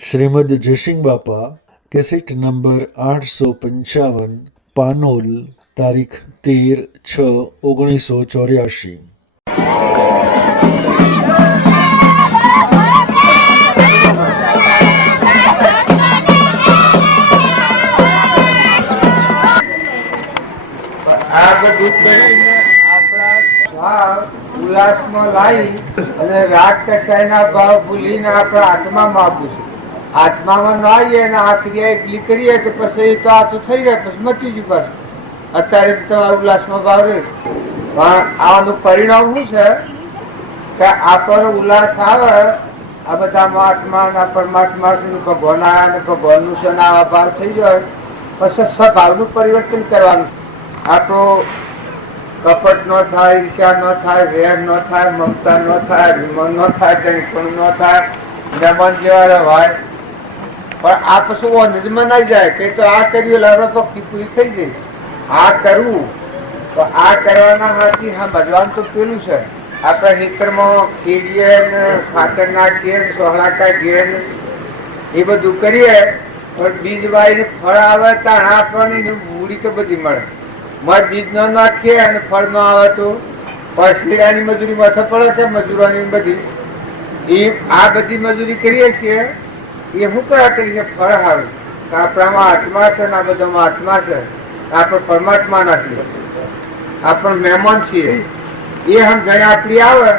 શ્રીમદ જયસિંહ બાપા cassette number 855 પાનોલ તારીખ 13/6/1984। આ બધું કરીને આપણા ભાવ ઉલ્લાસમાં લાવી અને રાગ કસાયના ભાવ ભૂલીને આપણા આત્મામાં આપવું છે। આત્મામાં ના આવીએ અને આ ક્રિયા એકલી કરીએ તો પછી તો આ તો થઈ જાય, પછી મટી ગયું પાછું। અત્યારે તમારા ઉલ્લાસમાં ભાવ રહે, પણ આનું પરિણામ શું છે કે આપણો ઉલ્લાસ આવે, આ બધા મહાત્મા પરમાત્મા ભગવાન આવ્યા, ભગવાનનું છે આવા ભાવ થઈ જાય, પછી સ્વભાવનું પરિવર્તન કરવાનું। આપણો કપટ ન થાય, ઈર્ષ્યા ન થાય, વેર ન થાય, મમતા ન થાય, અભિમાન ન થાય, ધણીપણું ન થાય, મહેમાન જેવા હોય। પણ આ પછી નિર્માણ આવી જાય કે તો આ કર્યું લાવવા ભક્તિ પૂરી થઈ ગઈ, આ કરવું તો આ કરવાના હાથી હા ભગવાન તો પેલું છે। આપણા ખેતરમાં ખેડીએ ને ખાતર નાખીએ, સોહળા કાઢીએ ને એ બધું કરીએ, પણ બીજ વાવીને ફળ આવે ત્યાં આપણને મૂડી તો બધી મળે। બીજ ન નાખીએ અને ફળ ન આવે તો પછીડાની મજૂરી માથે પડે છે, મજૂરોની બધી એ આ બધી મજૂરી કરીએ છીએ એ શું કયા કરીએ ફળ આવે। આપણામાં આત્મા છે ને આ બધામાં આત્મા છે, આપણે પરમાત્મા નથી, આપણે મહેમાન છીએ। એ સમજણ આપણી આવે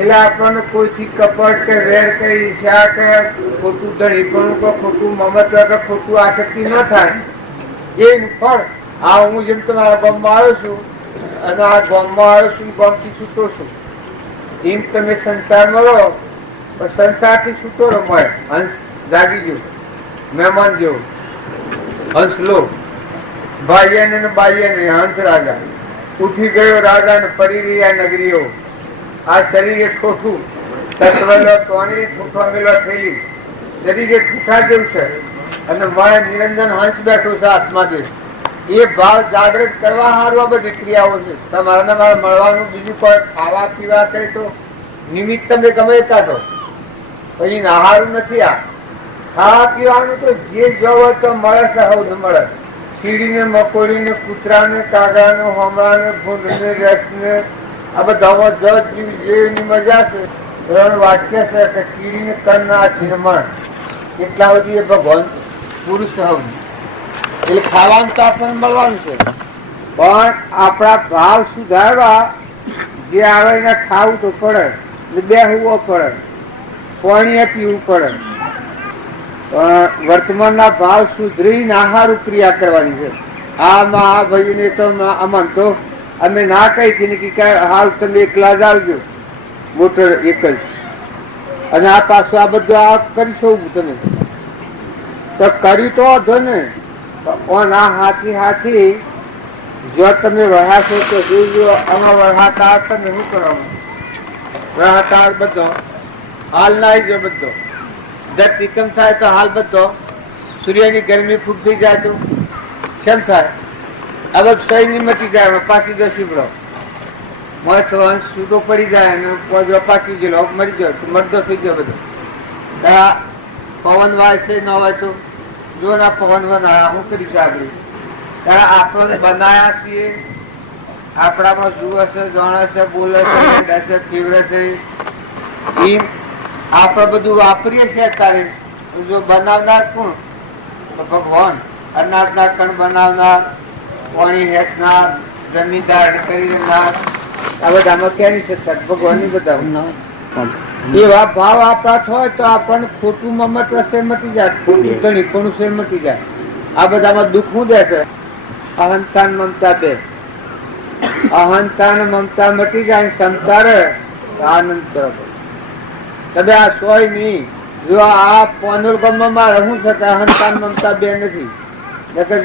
એટલે આપણને કોઈથી કપટ કે વેર કે ઈર્ષ્યા કે ખોટું ધણીપણું કે ખોટું મમત્વ કે ખોટું આસક્તિ ન થાય। એનું ફળ આ હું જેમ તમારા ગામમાં આવ્યો છું અને આ ગામમાં આવ્યો છું, ગામથી છૂટો છું, એમ તમે સંસારમાં રહો પણ સંસારથી છૂટો રહો। મળે હંસ જાગી ગયું, મહેમાન જેવું હંસ લો, ભાઈએ ને બાઈએ ને હંસ રાજા ઉઠી ગયો રાજા ને ફરી રહ્યા નગરીઓ। આ શરીર એ ઠોઠું તત્વલો તોણી ઠૂઠો મેલો થયેલી શરીર એ ઠૂઠા જેવું છે અને મળે નિરંજન હંસ બેઠું છે આત્મા દેશ। એ ભાવ જાગૃત કરવા સારું આ બધી ક્રિયાઓ છે। તમારે મારે મળવાનું બીજું કોઈ ખાવા પીવા કઈ તો નિમિત્ત તમે ગમે તો પછી આહારું નથી। આ ખાવા પીવાનું તો જે જવો તો મળે છે, હવ મળે। કીડીને મકોડીને કૂતરાને કાગડાને હોમળાને ભૂંડને રસને આ બધામાં જજ જેવી મજા છે। ત્રણ વાક્ય છે કે કીડીને કન ના ચીરમણ એટલા બધી એ ભગવાન પુરુષ હવ એટલે ખાવાનું તો આપણને મળવાનું છે, પણ આપણા ભાવ સુધારવા જે આવે એને ખાવું તો પડે, બેહવું પડે, પાણી પીવું પડે, પણ વર્તમાનના ભાવ સુધરીને આહાર ક્રિયા કરવાની છે। આમાં આ ભાઈને તો અમન તો અમે ના કહી કે હાલ તમે એકલા જ આવજો મોટર એક જ, અને આ પાછું આ બધું આ કરીશું તમે તો કર્યું તો વાંધો ને। હાથી જો તમે વહાશો તો જોજો, આમાં વહાતા તમે શું કરવાનું? વહાતા બધો હાલ ના આવી ગયો, બધો ધરતી કમ થાય તો હાલ બધો સૂર્યની ગરમી ખૂબ થઈ જાય તો કેમ થાય? હવે સૈની મટી જાય, પાકી ગયો શીબડો અંશ છૂટો પડી જાય અને પાકી ગયેલો મરી ગયો, મરદો થઈ ગયો બધો। પવન વાય છે ન હોય તો જો ના પવન બનાયા હું કરી આગળ આપણે બનાયા છીએ, આપણામાં જુએ છે, જાણે છે, બોલે છે, છે, ફીવરે છે, એમ આપણે બધું વાપરીએ છીએ। અત્યારે જો બનાવનાર કોણ? તો ભગવાન। અનાજના કણ બનાવનાર, પાણી હેચનાર, જમીનદાર કરીનાર, આ બધામાં ક્યાંની સત્તા? ભગવાનની બધા એવા ભાવ આપણા હોય તો આપણને ખોટું મમત્વ છે મટી જાય, ખોટું ધણીપણું છે મટી જાય। આ બધામાં દુઃખ શું દે છે? અહંતા મમતા બે, અહંતા ને મમતા મટી જાય, સંસાર આનંદ કરો તમે। આ સોય નહી જો આ પોનર ગમમાં શું છે કે અહંતા મમતા બે નથી,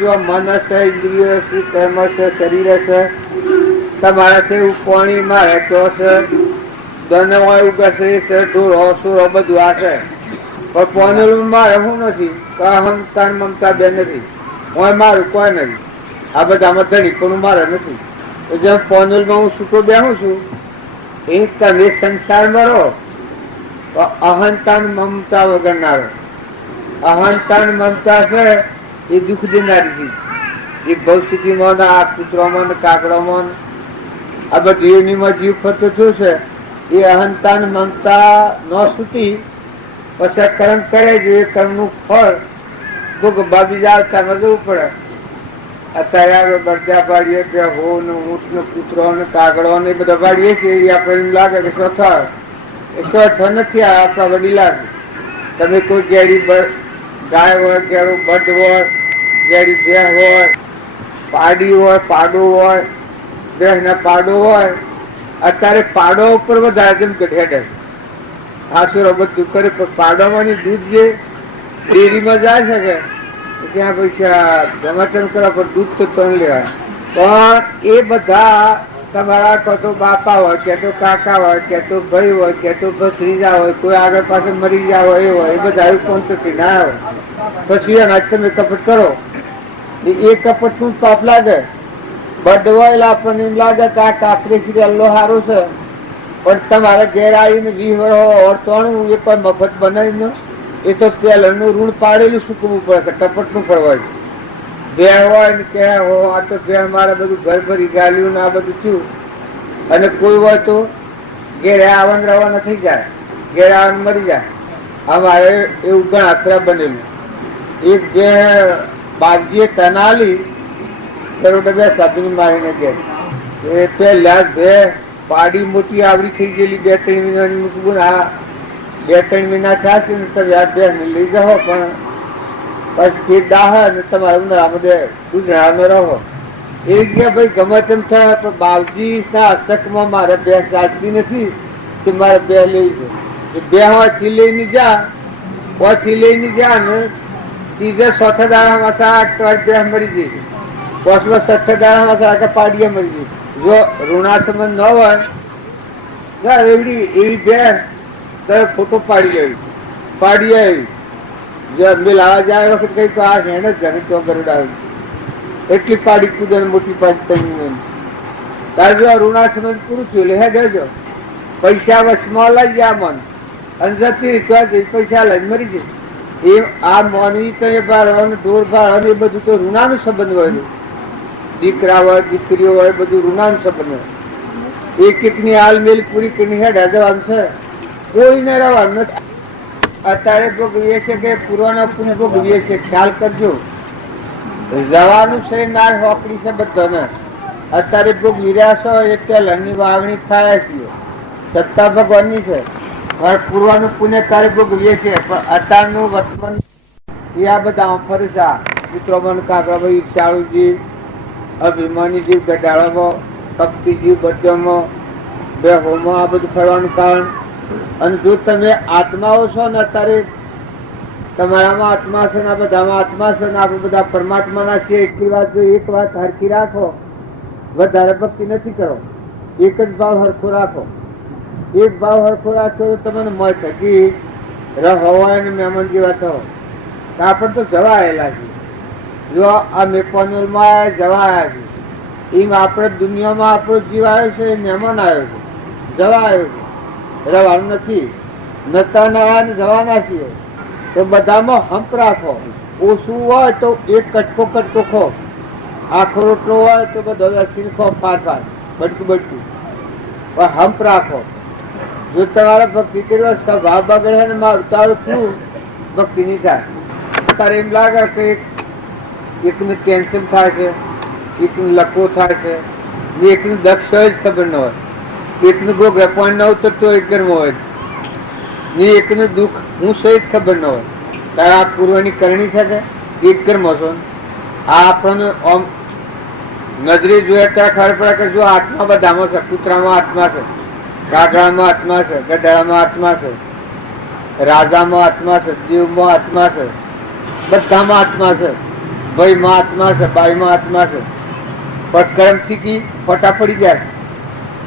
જો મન હશે, ઇન્દ્રિયો હશે, કર્મ છે, શરીર હશે, તમારા છે એવું પાણીમાં રહેતો હશે, ધનમાં ઉગશે છે, ઢોળો સુરો બધું આ છે, પણ પોનરમાં રહેવું નથી તો અહંતા મમતા બે નથી, હું મારું કોઈ નથી। આ બધામાં ધણી પણ મારે નથી, જેમ પોનલમાં હું છૂટો બેહું છું એ તમે સંસારમાં રહો તો અહંતા મમતા વગર ના રહો। અહંતા ને મમતા છે એ દુઃખ દેનારી ચીજ. એ ભૌતિકીમાં આ કૂતરોમાં ને કાગડોમાં આ બધી યોનિમાં જીવ ફરતો થયો છે. એ અહંતા ને મમતા ન છૂટી પછી કર્મ કરે છે. એ કર્મનું ફળ બીજા અવતારમાં જવું પડે. અત્યારે બરજા પાડીએ કે હો ને ઊંટ ને કૂતરો ને કાગડો ને બધા પાડીએ છીએ. એ આપણે એમ લાગે કે ચોથા એ ચોથા નથી. આપણા વડીલા તમે કોઈ ગેડી ગાય હોય, ગેડું બધ હોય, ગેડી ભેં હોય, પાડી હોય, પાડો હોય, ભેંસ ના પાડો હોય. અત્યારે પાડો ઉપર વધારે જેમ કે હેડે આસુરો બધું કરે પણ પાડોમાંની દૂધ જે ડેરીમાં જાય છે કે ત્યાં પૈસા જમાચમ કરવા પણ દૂધ તો ત્રણ લેવાય. પણ એ બધા તમારા કે તો બાપા હોય, કે તો કાકા હોય, કે તો ભાઈ હોય, કે તો ભત્રીજા હોય, કોઈ આગળ પાછળ મરી ગયા હોય એ હોય. એ બધા આવી કોન્સેપ્ટ ના આવે. પછી એના તમે કપટ કરો એ કપટ શું પાપ લાગે. બધવાયેલા આપણને એમ લાગે કે આ કાકરી શ્રી અલ્લો સારું છે. પણ તમારે ઘેર આવીને 20 વર્ષ ઓળતોણું એ કોઈ મફત બનાવીને એ તો પેલનું ઋણ પાડેલું સૂકવવું પડે. કપટ નું પડવા બે હોય ને કે હો આ તો બે મારે બધું ઘર ભરી ગાલ્યું ને આ બધું થયું. અને કોઈ હોય તો ઘેરે આવન રવાના થઈ જાય, ઘેર આવન મરી જાય. અમારે એવું ઘણા ખરા બનેલું. એક બે બાપજીએ તનાલી કરોડ બે સાબની મારીને ગયા. એ પેલા બે પાડી મોટી આવડી થઈ ગયેલી 2-3 મહિનાની મૂકવું. આ 2-3 મહિના થશે ને તમે આ બે લઈ જાઓ. પણ પછી દાહ ને તમારે ઉનાળા ગુજરાતનો રહો. એ જગ્યા ભાઈ ગમે તેમ થાય પણ બાપજી ના હસ્તકમાં મારે બે ચાલતી નથી કે મારે બે લઈ જાય. બે હોથી લઈને જા, હોથી લઈને જા ને ત્રીજે ચોથા દાડા બે મરી જશે. પોચમાં છઠ્ઠા દાડા પાડીએ મરી જશે. જો ઋણાસમન ન હોય એવી બે ફોટો પાડી આવી જો લાવા જાય વખત કઈ તો આ હેણ જ ઘરે તો ગરડા એટલી પાડી કુદર મોટી પાડી તમે તારે જો ઋણાસમન પૂરું થયું એટલે હે જજો પૈસા વચમાં લઈ ગયા મન અને જતી રીત પૈસા લઈને મરી જશે. એ આ મોનવી તો એ બાર ઢોર બાર એ બધું તો ઋણાનું સંબંધ હોય. દીકરા હોય, દીકરીઓ હોય, બધું ઋણાનું સંબંધ હોય. એક એકની હાલમેલ પૂરી કરીને હેડ જવાનું છે. કોઈને રહેવાનું નથી. અત્યારે ભોગવીએ છે કે પૂર્વનો પુણ્ય ભોગવીએ છે. ખ્યાલ કરજો જવાનું છે ના હોકડી છે બધાને. અત્યારે ભોગવી રહ્યા છો એ પહેલાની વાવણી થાય છીએ. સત્તા ભગવાનની છે. પૂર્વનું પુણ્ય તારે ભોગવીએ છીએ. પણ અત્યારનું વર્તમાન એ આ બધા ફરસા મિત્રોમાં કાકા ઈર્ષાળુજી, અભિમાની જીવ ગડાળામાં, ભક્તિ જીવ બધામાં, બે હોમો આ બધું ફરવાનું કારણ. અને જો તમે આત્માઓ છો ને અત્યારે તમારામાં આત્મા છે ને આ બધામાં આત્મા છે ને આપણે બધા પરમાત્માના છીએ. એટલી વાત જો એક વાત હરખી રાખો, વધારે ભક્તિ નથી કરો, એક જ ભાવ હરખો રાખો. એક ભાવ હરખો રાખો તો તમને મોજ થકી રહો અને મહેમાન જેવા થો. આપણે તો જવા આવેલા છીએ. જો આ મેપોનલમાં જવા આવ્યા છે એમ આપણે દુનિયામાં આપણો જીવ આવ્યો છે. એ મહેમાન આવ્યો છે, જવા આવ્યો છે, રહેવાનું નથી. નતા ના જવાના છીએ તો બધામાં હંપ રાખો. ઓછું હોય તો એક કટકો કટકો ખો. આખો રોટલો હોય તો બધો વેચીને ખો. પાંચ બટકું બટકું હંપ રાખો. જો તમારે ભક્તિ કરવા સ્વભાવ બગડે ને મારું તારું થયું ભક્તિ નહીં થાય. તારે એમ લાગે કે એકને કેન્સર થાય છે, એકને લકવો થાય છે, એકને દક્ષ હોય જ ખબર ન હોય, એકને ગોગરા પાણી ન ઉતરતો એક ઘરમાં હોય ને એકને દુઃખ હું સહી જ ખબર ન હોય. તારે આ પૂર્વની કરણી છે કે એક ઘરમાં છો. આ આપણને નજરે જોઈએ ત્યાં ખબર પડે કે જો આત્મા બધામાં છે. કૂતરામાં આત્મા છે, કાગડામાં આત્મા છે, ગધાડામાં આત્મા છે, રાજામાં આત્મા છે, દેવમાં આત્મા છે, બધામાં આત્મા છે, ભાઈમાં આત્મા છે, બાઈમાં આત્મા છે. પણ કર્મ થી ફટા પડી જાય.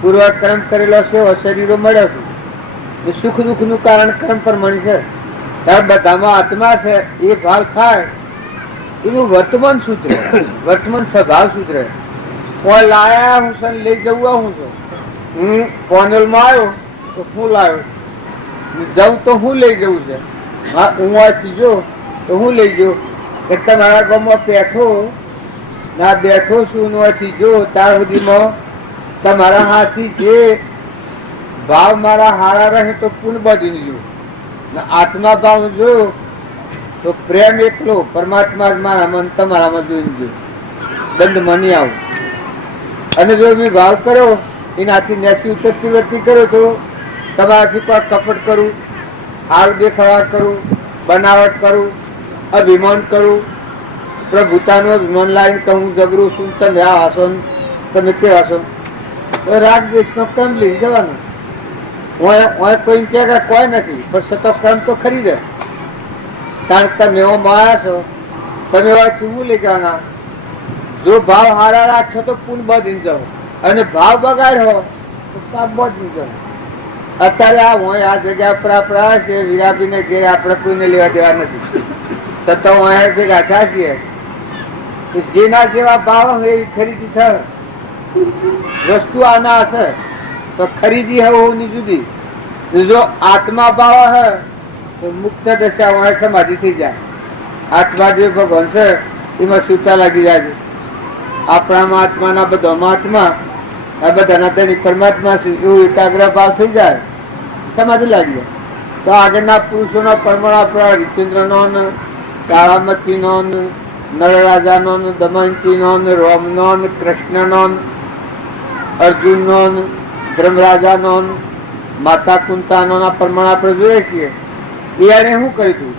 પૂર્વ કર્મ કરેલો છે શરીરો મળ્યો છે. સુખ દુઃખ નું કારણ કર્મ પ્રમાણે છે. ત્યારે બધામાં આત્મા છે. એ ભાવ ખાય એનું વર્તમાન સૂત્ર, વર્તમાન સ્વભાવ સૂત્ર. કોઈ લાયા હું છે લઈ જવું હું છું. હું પોનલમાં આવ્યો તો હું લાવ્યો, જવું તો હું લઈ જવું છે. હું આથી જો તો હું લઈ ગયો કે તમારા ગામમાં બેઠો ના બેઠો છું નથી જો ત્યાર સુધીમાં તમારા હાથથી જે ભાવ મારા હારા રહે તો પૂર્ણ બધી જો આત્મા ભાવ જો તો પ્રેમ એકલો પરમાત્મા જ મારા મન તમારામાં જોઈ જો બંધ મની આવું અને જો મેં ભાવ કરો એનાથી નેસી ઉતરતી વર્તી કરો તો તમારાથી કોઈ કપટ કરું હારું દેખાવા કરું બનાવટ કરું અભિમાન કરું પ્રભુતાનું અભિમાન લાવીને કહું જબરું છું તમે આ હશો તમે કેવા છો તો રાગ દેશનો ક્રમ લઈ જવાનો કોઈ કે કોઈ નથી પણ સતો ક્રમ તો ખરી દે કારણ કે તમે એવો માયા છો તમે એવા ચૂમું લઈ જવાના જો ભાવ હારા રાખશો તો પૂન બધી જાઓ અને ભાવ બગાડો તો પાપ બધી જાઓ અત્યારે આ હોય આ જગ્યા પર આપણા છે વીરાબીને ઘેર આપણે કોઈને લેવા દેવા નથી સતો હોય ભેગા થયા છીએ જેના જેવા ભાવ હોય એવી ખરીદી થાય વસ્તુ આના હશે તો ખરીદી હે હોની જુદી જો આત્મા ભાવ હે તો મુક્ત દશા હોય સમાધિ થઈ જાય આત્મા જે ભગવાન છે એમાં સૂતા લાગી જાય છે આપણામાં આત્માના બધામાં આત્મા આ બધાના તેની પરમાત્મા છે એવું એકાગ્ર ભાવ થઈ જાય સમાધિ લાગી જાય તો આગળના પુરુષોના પરમાણ આપણા હરિચંદ્રનો ને કાળામતીનો ને નળરાજાનો ને દમયંતીનો ને રોમનો ને કૃષ્ણનો ને અર્જુનનો ને ધર્મરાજાનો ને માતા કુંતાનો ના પરમાણ આપણે જોઈએ છીએ એને શું કર્યું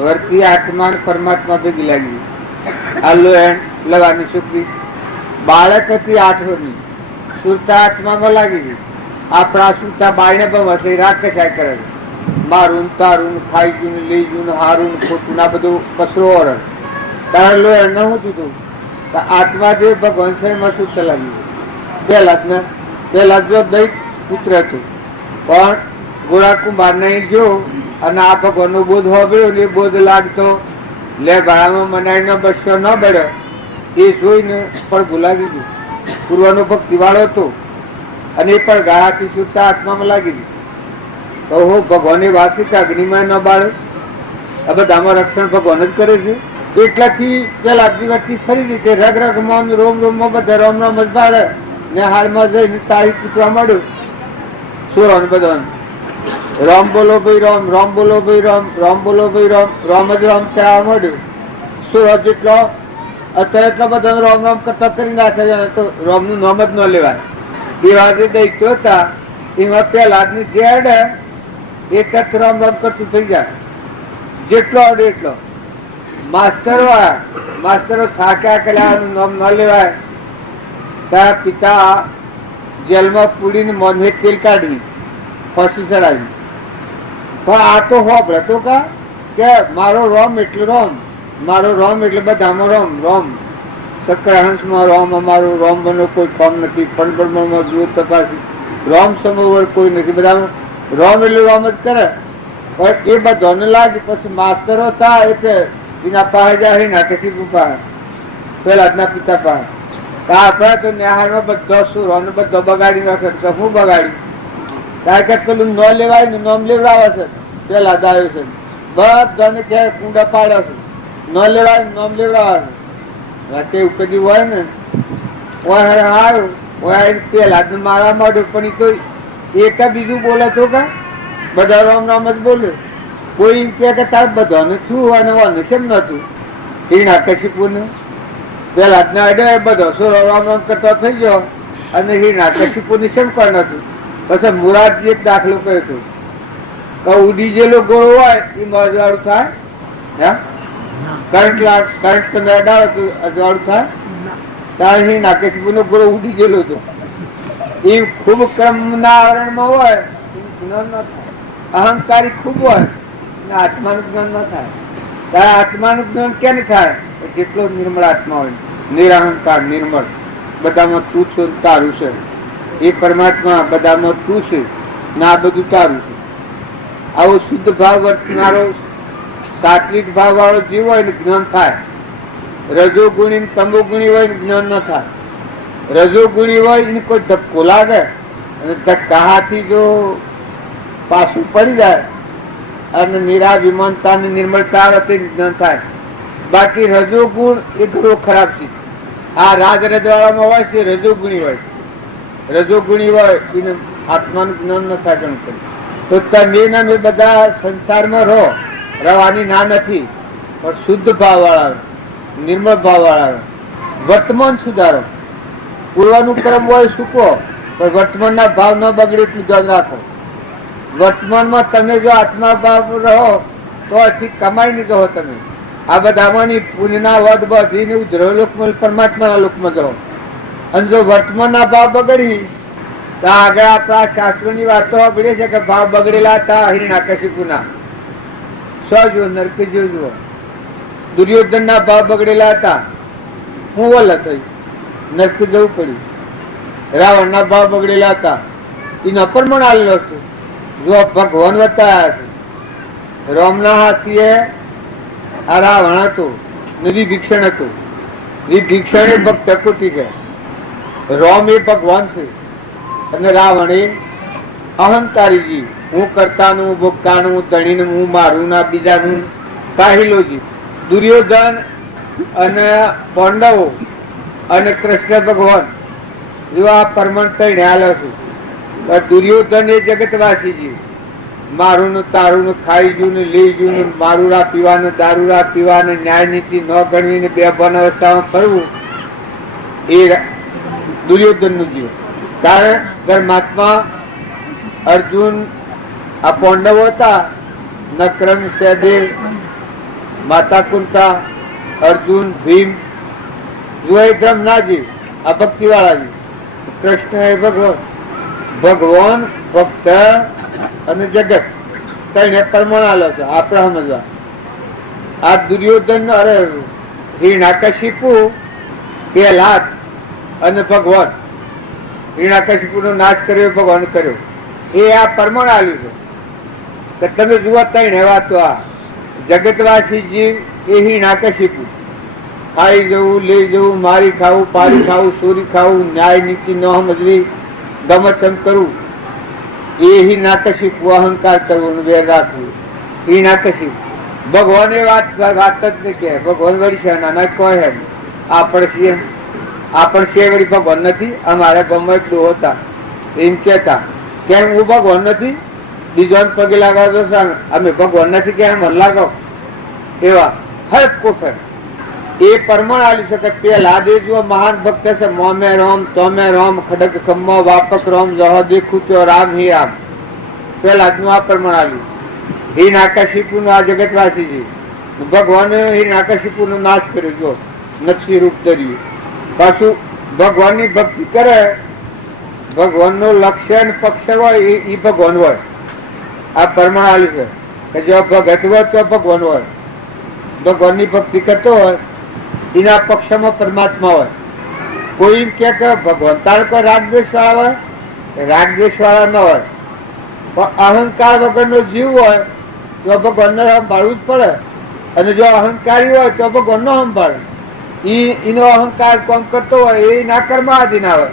વર્તી આત્મા ને પરમાત્મા ભેગી લાગી હાલો એન લગાની છોકરી બાળક હતી 8 વર્ષની સુરતા આત્મામાં લાગી ગઈ આપણા સુરતા બાળને પણ વસે રાકેશાય કરે મારું તારું ખાઈ ગયું લઈ ગયું હારું ખોટું ના બધું કસરો ઓરડ તારે લો એને શું થયું આત્મા જે ભગવાન છે એમાં સુરતા લાગી ગઈ પેલા જો દૈત પુત્ર હતું પણ ગોળા કુંભાર નહીં જો અને આ ભગવાન નો બોધ હોવ્યો ને બોધ લાગતો લે ભાડામાં મનાઈને બસ્યો ન બળ્યો એ જોઈને પણ ગુલાવી ગયું પૂર્વનો ભક્તિ વાળો હતો અને એ પણ ગાળાથી છૂટતા આત્મામાં લાગી ગયું તો હું ભગવાનની વાર્ષિક અગ્નિમાં ન બાળે આ બધામાં રક્ષણ ભગવાન જ કરે છે એટલાથી પેલા દિવસથી ફરી રીતે રગ રગમાં રોમ રોમમાં બધા રોમ રોમ જ બાળે ને હાલમાં જઈને તારીખ પૂછવા મળ્યું સુરો ને બધા રામ બોલો ભાઈ રામ રામ બોલો ભાઈ રામ રામ બોલો ભાઈ રામ રામ જ રામ કહેવા મળ્યું સુરત જેટલો અત્યારે એટલા બધા રામ રામ કરતા કરી નાખે તો રામ નું નામ જ ન લેવાય બે વાગે દૈત્યો હતા એમાં પેલા આદમી જે અડે એક જ રામ રામ કરતું થઈ જાય જેટલો અડે એટલો માસ્ટરો થાક્યા કલાનું નામ ન લેવાય તારા પિતા જેલમાં પૂડીને મોંઘે તેલ કાઢવી ફસી ચડાવી પણ આ તો હોબળે તો કે મારો રોમ એટલે રોમ મારો રોમ એટલે બધામાં રોમ રોમ સક્રહંસમાં રોમ અમારું રોમ બનો કોઈ ફોર્મ નથી ફળબળમાં જુઓ તપાસી રોમ સમોવર કોઈ નથી બધા રોમ એટલે રોમ જ કરે પણ એ બધાને લાગે પછી માસ્તરો હતા એટલે એના પાસે જાય નાટેથી પાસે પેલા ના પિતા પાસે આપણા તો ન્યાહારમાં બધો શું રોમ બધો બગાડી નાખે તો હું બગાડી કારણ કે પેલું ન લેવાય ને નોમ લેવડાવે છે પેલા દાયો છે બધાને ક્યાં કુંડા પાડે છે ન લેવાય નોમ લેવડાવે છે રાતે ઉકદી હોય ને આવ્યું પેલા મારા માંડ્યો પણ કોઈ એક બીજું બોલે તો કા બધા રામ રામ જ બોલે કોઈ એમ કે તાર બધાને શું અને wane કેમ નતું એ નાકશીપુર ને પેલા ના અડે બધો શું રામ રામ કરતા થઈ ગયો અને એ નાકશીપુર ની શેમ પણ નતું પછી મુરાદજી એક દાખલો કહ્યો હતો કે ઉડી જેલો ગોળો હોય એ મજવાળું થાય કરંટ તમે અડાડો તો અજવાળું થાય ત્યારે નાકેશપુર નો ગોળો ઉડી ગયેલો હતો એ ખૂબ ક્રમ ના આવરણમાં હોય જ્ઞાન ન થાય અહંકારી ખૂબ હોય આત્માનું જ્ઞાન ન થાય ત્યારે આત્માનું જ્ઞાન કેમ થાય જેટલો નિર્મળ આત્મા હોય નિરહંકાર નિર્મળ બધામાં તું છે તારું છે એ પરમાત્મા બધામાં તું છે ના બધું તારું છે આવો શુદ્ધ ભાવ વર્તનારો સાત્વિક ભાવ વાળો જીવ હોય ને જ્ઞાન થાય રજોગુણી તમોગુણી હોય ને જ્ઞાન ન થાય રજોગુણી હોય એને કોઈ ધક્કો લાગે અને ધક્કાથી જો પાછું પડી જાય અને નિરાભિમાનતા અને નિર્મળતા વચ્ચે જ્ઞાન થાય. બાકી રજોગુણ એ ઘણો ખરાબ છે. આ રાગ રજવાડામાં હોય છે રજોગુણી હોય, રજોગુણી હોય એને આત્માનું જ્ઞાન ન થાય ઘણું કરી. તો તમે ને મેં બધા સંસારમાં રહો, રવાની ના નથી, પણ શુદ્ધ ભાવ વાળા, નિર્મળ ભાવ વાળા, વર્તમાન સુધારો. પૂર્વનું કર્મ હોય સૂકો, પણ વર્તમાનના ભાવ ન બગડે એટલું ધ્યાન રાખો. વર્તમાનમાં તમે જો આત્મા ભાવ રહો તો હજી કમાઈ નહીં રહો તમે. આ બધામાંની પુણ્યના વધ બધીને ધ્રુવલોકમાં પરમાત્માના લોકમાં જાઓ. અને જો વર્તમાનના ભાવ બગડી તો આગળ આપણા શાસ્ત્રોની વાતો સાંભળીએ છે કે ભાવ બગડેલા હતા હિરણ્યકશિપુના. જો નરકે જુઓ, દુર્યોધનના ભાવ બગડેલા હતા, હું વલ થઈ નરકે જવું પડ્યું. રાવણના ભાવ બગડેલા હતા, એને અપરમણ આવેલો હતું. જો ભગવાન બતાવ્યા છે. રામના હાથીએ આ રાવણ હતું ને વિભીષણ હતું. વિભીષણ એ ભક્ત કુટી છે, રામ એ ભગવાન છે, અને રાવણ એ અહંકારીજી. હું કરતાનું, ભોગતાનું, ધણીનું, હું મારું ના બીજાનું પાહિલોજી. દુર્યોધન અને પાંડવો અને કૃષ્ણ ભગવાન એવા પરમણ કઈ હાલ હતું. દુર્યોધન એ જગતવાસીજી, મારું ને તારું ને ખાઈ ગયું ને લઈ ગયું ને મારુરા પીવાનું, દારૂરા પીવાનું, ન્યાય નીતિ ન ગણવીને બે ભન અવસ્થામાં ફરવું, એ દુર્યોધન નું જીવ. કારણ ધર્માત્મા અર્જુન આ પાંડવો હતા, નકરન, સહદેવ, માતા કુંતા, અર્જુન, ભીમ, જો એ ધર્મ ના જીવ, આ ભક્તિ વાળા જીવ. કૃષ્ણ એ ભગવાન, ભગવાન, ભક્ત અને જગત કઈને પરમાણાલો છે. આપણે સમજવા આ દુર્યોધન અરે હિરણ્યકશિપુ પેલા અને ભગવાન, હિરણ્યકશિપુ નો નાશ કર્યો ભગવાન કર્યો, એ આ પરમાણ આવ્યું છે. કે તમે જુઓ તઈ વાતો આ જગતવાસી જીવ એ હિરણ્યકશિપુ, ખાઈ જવું, લઈ જવું, મારી ખાવું, પાડી ખાવું, ચોરી ખાવું, ન્યાય નીતિ ન સમજવી, ગમત એમ કરવું, એ હિરણ્યકશિપુ. અહંકાર કરવો, વેર રાખવું, હિરણ્યકશિપુ. ભગવાને વાત જ નહીં કે ભગવાન વળી છે નાના કોઈ હે આપણ છે વળી ભગવાન નથી. અમારા ગામમાં એક ડોહો હતા, એમ કેતા કેમ હું ભગવાન નથી, બીજો પગે લાગાવ અમે ભગવાન નથી કે મન લાગાવ. એવા હર કોઠર એ પરમાણ આવી શકે. પેલા દે જો મહાન ભક્ત છે, મોમે રામ તોમે રામ, ખડક ખમ્મો વાપક રામ, જહો દેખું તો રામ હી રામ. પેલા જ નું આ પરમાણ આવ્યું. હિરણ્યકશિપુ નું આ જગતવાસી છે. ભગવાને હિરણ્યકશિપુ નો નાશ કર્યો. જો નક્ષી રૂપ ધર્યું. પાછું ભગવાન ની ભક્તિ કરે, ભગવાન નું લક્ષ્ય અને પક્ષ હોય એ ભગવાન હોય. આ પરમાણ આવ્યું છે કે જો ભગત હોય તો ભગવાન હોય. ભગવાન ની ભક્તિ કરતો હોય એના પક્ષમાં પરમાત્મા હોય. કોઈ એમ કે ભગવાન તાર કોઈ રાગદ્વેષ વાળા હોય, રાગદ્વેષ વાળા ન હોય, પણ અહંકાર વગર નો જીવ હોય તો ભગવાન ને સંભાળવું જ પડે. અને જો અહંકારી હોય તો ભગવાન નો સંભાળે. એનો અહંકાર કોમ કરતો હોય એ ના કર્મ આધીન આવે.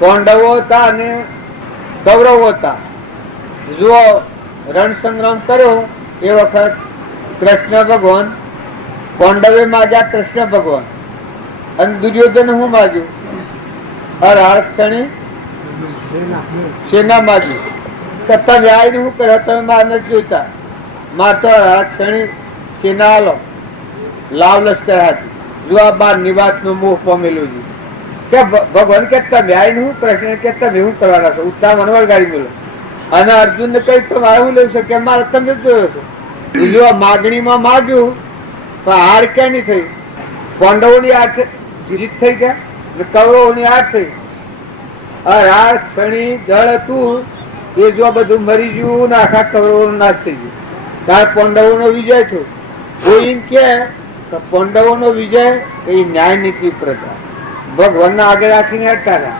પાંડવો હતા અને કૌરવો હતા. જો રણ સંગ્રામ કર્યો એ વખત કૃષ્ણ ભગવાન, પાંડવે માગ્યા કૃષ્ણ ભગવાન, અને દુર્યોધન હું માગ્યું અરાક્ષણી સેના માગી. તમે આવીને શું કર્યો, તમે માર નથી જોઈતા, માર તો અરાક્ષણી સેના આલો લાવ લશ્કર હાથી. જો આ બાર ની વાત નું મોહ પામેલું છે કે ભગવાન કે તમે આવીને હું, કૃષ્ણ કે તમે શું કરવાના છો, ઉત્સાહ મનવર ગાડી મેળો. અને અર્જુન ને કઈ તો મારે શું લઈ શકે, મારે તમે જોયો છો. જો માગણીમાં માગ્યું તો હાર ક્યાં ની થઈ. પાંડવો ની હાર જીત થઈ ગયા, કૌરવો ની હાર થઈ. હાર ક્ષણી જળ હતું એ જો બધું મરી ગયું ને આખા કૌરવો નો નાશ થઈ ગયો. તાર પાંડવો નો વિજય થયો. કોઈ એમ કે પાંડવો નો વિજય એ ન્યાય નીતિ પ્રજા ભગવાન ના આગળ રાખીને હટતા હતા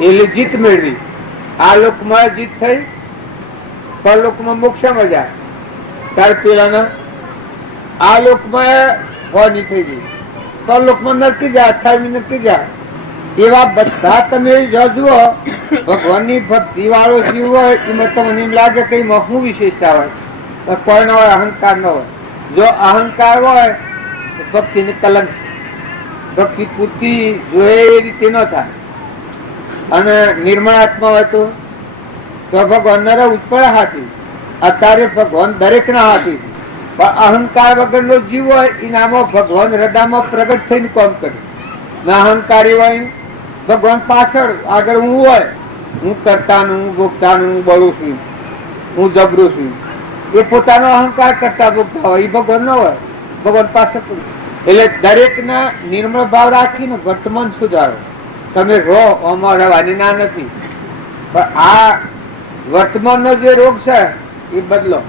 એટલે જીત મેળવી. આ લોકમાં જીત થઈ, પરલોકમાં મોક્ષમાં જાય. તાર પેલા આ લોકમાં હોની થઈ ગઈ, પરલોકમાં નરકી જાય, 28 નરકી જાય. એવા બધા તમે જુઓ ભગવાન ની ભક્તિ વાળો જીવ હોય એમાં તમને એમ લાગે કે એમાં શું વિશેષતા હોય, કોઈ ન હોય, અહંકાર ન હોય. જો અહંકાર હોય તો ભક્તિને કલંક છે. ભક્તિ પૂરતી જોઈએ એ રીતે ન થાય. અને નિર્મળ આત્મા હોય તો ભગવાન ના રહેવું જ પડે હાથી. અત્યારે ભગવાન દરેક ના હાથી છે, પણ અહંકાર વગર નો જીવ હોય એનામાં ભગવાન હૃદયમાં પ્રગટ થઈને કામ કરે. ના અહંકારી હોય ભગવાન પાછળ, આગળ હું હોય, હું કરતાનું, હું ભોગતાનું, હું બળું છું, હું જબરું છું, એ પોતાનો અહંકાર કરતા ભોગતા હોય, એ ભગવાન ન હોય, ભગવાન પાછળ. એટલે દરેક ના નિર્મળ ભાવ રાખીને વર્તમાન સુધારો. તમે રહો આમાં રહેવાની ના નથી, પણ આ વર્તમાન નો જે રોગ છે એ બદલો.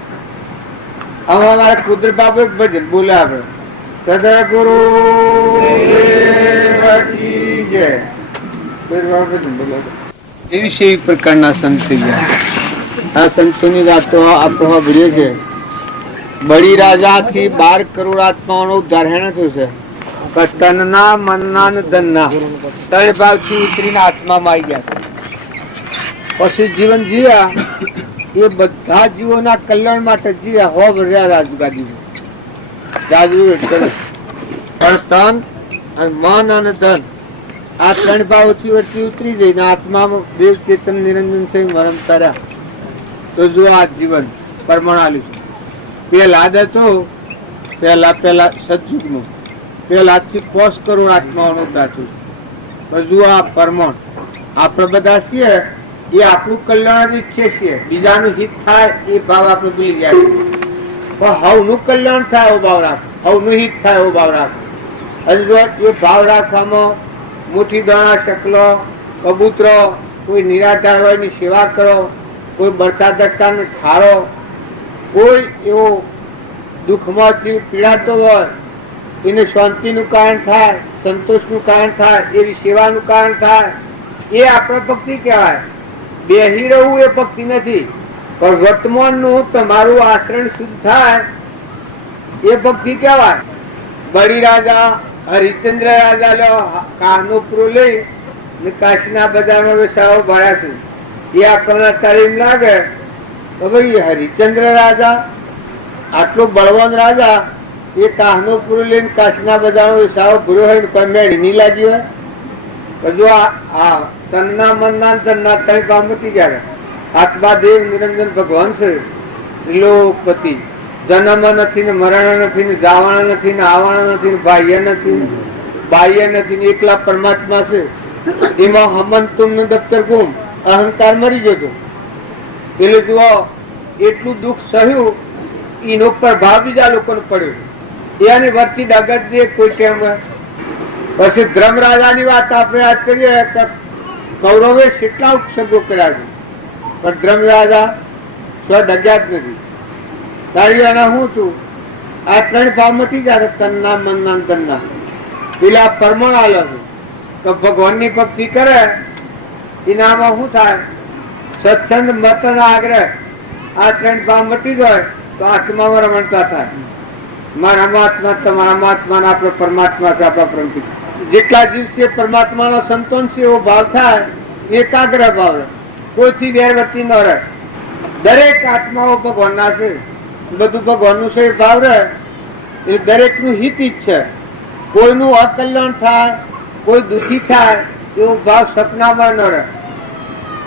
હવે અમારા કુદરત બાબુ એક ભજન બોલે આપણે, સદગુરુ એવી પ્રકારના સંત થઈ ગયા. આ સંતોની વાતો આપણે સાંભળીએ છે. બળી રાજા થી 12 કરોડ આત્માઓનો ઉદ્ધાર હેને થયું છે. તનના, મનના ને ધનના 3 ભાગથી ઉતરીને આત્મામાં આવી ગયા. પછી જીવન જીવ્યા એ બધા જીવોના કલ્યાણ માટે જીવ્યા. હો ભર્યા રાજગાદી રાજુ પણ તન અને મન અને ધન આ 3 ભાવથી વચ્ચે ઉતરી જઈને આત્મામાં દેવ ચેતન નિરંજન સિંહ મરમ તાર્યા. તો જો આ જીવન પરમાણુ પેલા હતો, પેલા સતયુગનું પેલા થી 5 કરોડ આત્માઓનો દાતું. હજુ આ પરમાણ આપણે બધા છીએ એ આપણું કલ્યાણ ઈચ્છે છીએ, બીજાનું હિત થાય એ ભાવ આપણે ભૂલી ગયા. પણ હવનું કલ્યાણ થાય એવો ભાવ રાખો, હવનું હિત થાય એવો ભાવ રાખો. હજુ જો એ ભાવ રાખવામાં મુઠ્ઠી દાણા શકલો, કબૂતરો, કોઈ નિરાધાર હોય એની સેવા કરો, કોઈ બરતા દરતાને ઠારો, કોઈ એવો દુઃખમાંથી પીડાતો હોય એને શાંતિનું કારણ થાય, સંતોષનું કારણ થાય, એવી સેવાનું કારણ થાય, એ આપણે ભક્તિ કહેવાય. બેહી રહેવું એ ભક્તિ નથી, પણ વર્તમાનનું તમારું આચરણ શુદ્ધ થાય એ ભક્તિ કહેવાય. બળી રાજા હરિચંદ્ર રાજા લો કાહનો પૂરો લઈ કાશીના બજારમાં બેસાવો ભર્યા છે. એ આપણને અત્યારે એમ લાગે તો ભાઈ હરિચંદ્ર રાજા આટલો બળવાન રાજા એ કાહનો પૂરો લઈને કાશીના બજારમાં બેસાવો ભૂરો હોય કોઈ મેળી નહીં લાગી હોય. જો આ તનના, મનના, ધનના 3 ભાવ મૂકી ગયા. આત્મા દેવ નિરંજન ભગવાન છે, ત્રિલોકપતિ. જન્મ નથી ને મરણ નથી ને જાવાના નથી ને આવવાના નથી ને બાહ્ય નથી ને એકલા પરમાત્મા છે. એમાં હમન તુમ ને દફતર ગુમ, અહંકાર મરી જતો. એટલે જુઓ એટલું દુઃખ સહ્યું, એનો પ્રભાવ બીજા લોકોને પડ્યો. એની વચ્ચે ડગત દે કોઈ કેમ. પછી ધર્મ રાજાની વાત આપણે યાદ કરીએ કે કૌરવે કેટલા ઉપસર્ગો કર્યા છે, પણ ધર્મ રાજા સ્વ ડગ્યા જ નથી. તારી એના શું તું આ 3 ભાવ મટી જાય. તનના, મનના, ધનના પેલા પરમાણ આલે તો ભગવાનની ભક્તિ કરે એનામાં શું થાય? સત્સંગ, મત અને આગ્રહ આ 3 ભાવ મટી જાય તો આત્મામાં રમણતા થાય. મારામાં આત્મા, તમારામાં આત્મા, આપણે પરમાત્મા છે, આપણા પરમપિત. જેટલા દિવસે પરમાત્માનો સંતોન છે એવો ભાવ થાય, એકાગ્ર ભાવ, કોઈથી વેરવર્તી ન રહે. દરેક આત્માઓ ભગવાનના છે, બધું ભગવાનનું છે ભાવ રહે. એ દરેકનું હિત ઈચ્છે, કોઈનું અકલ્યાણ થાય, કોઈ દુઃખી થાય એવો ભાવ સપનામાં ન રહે.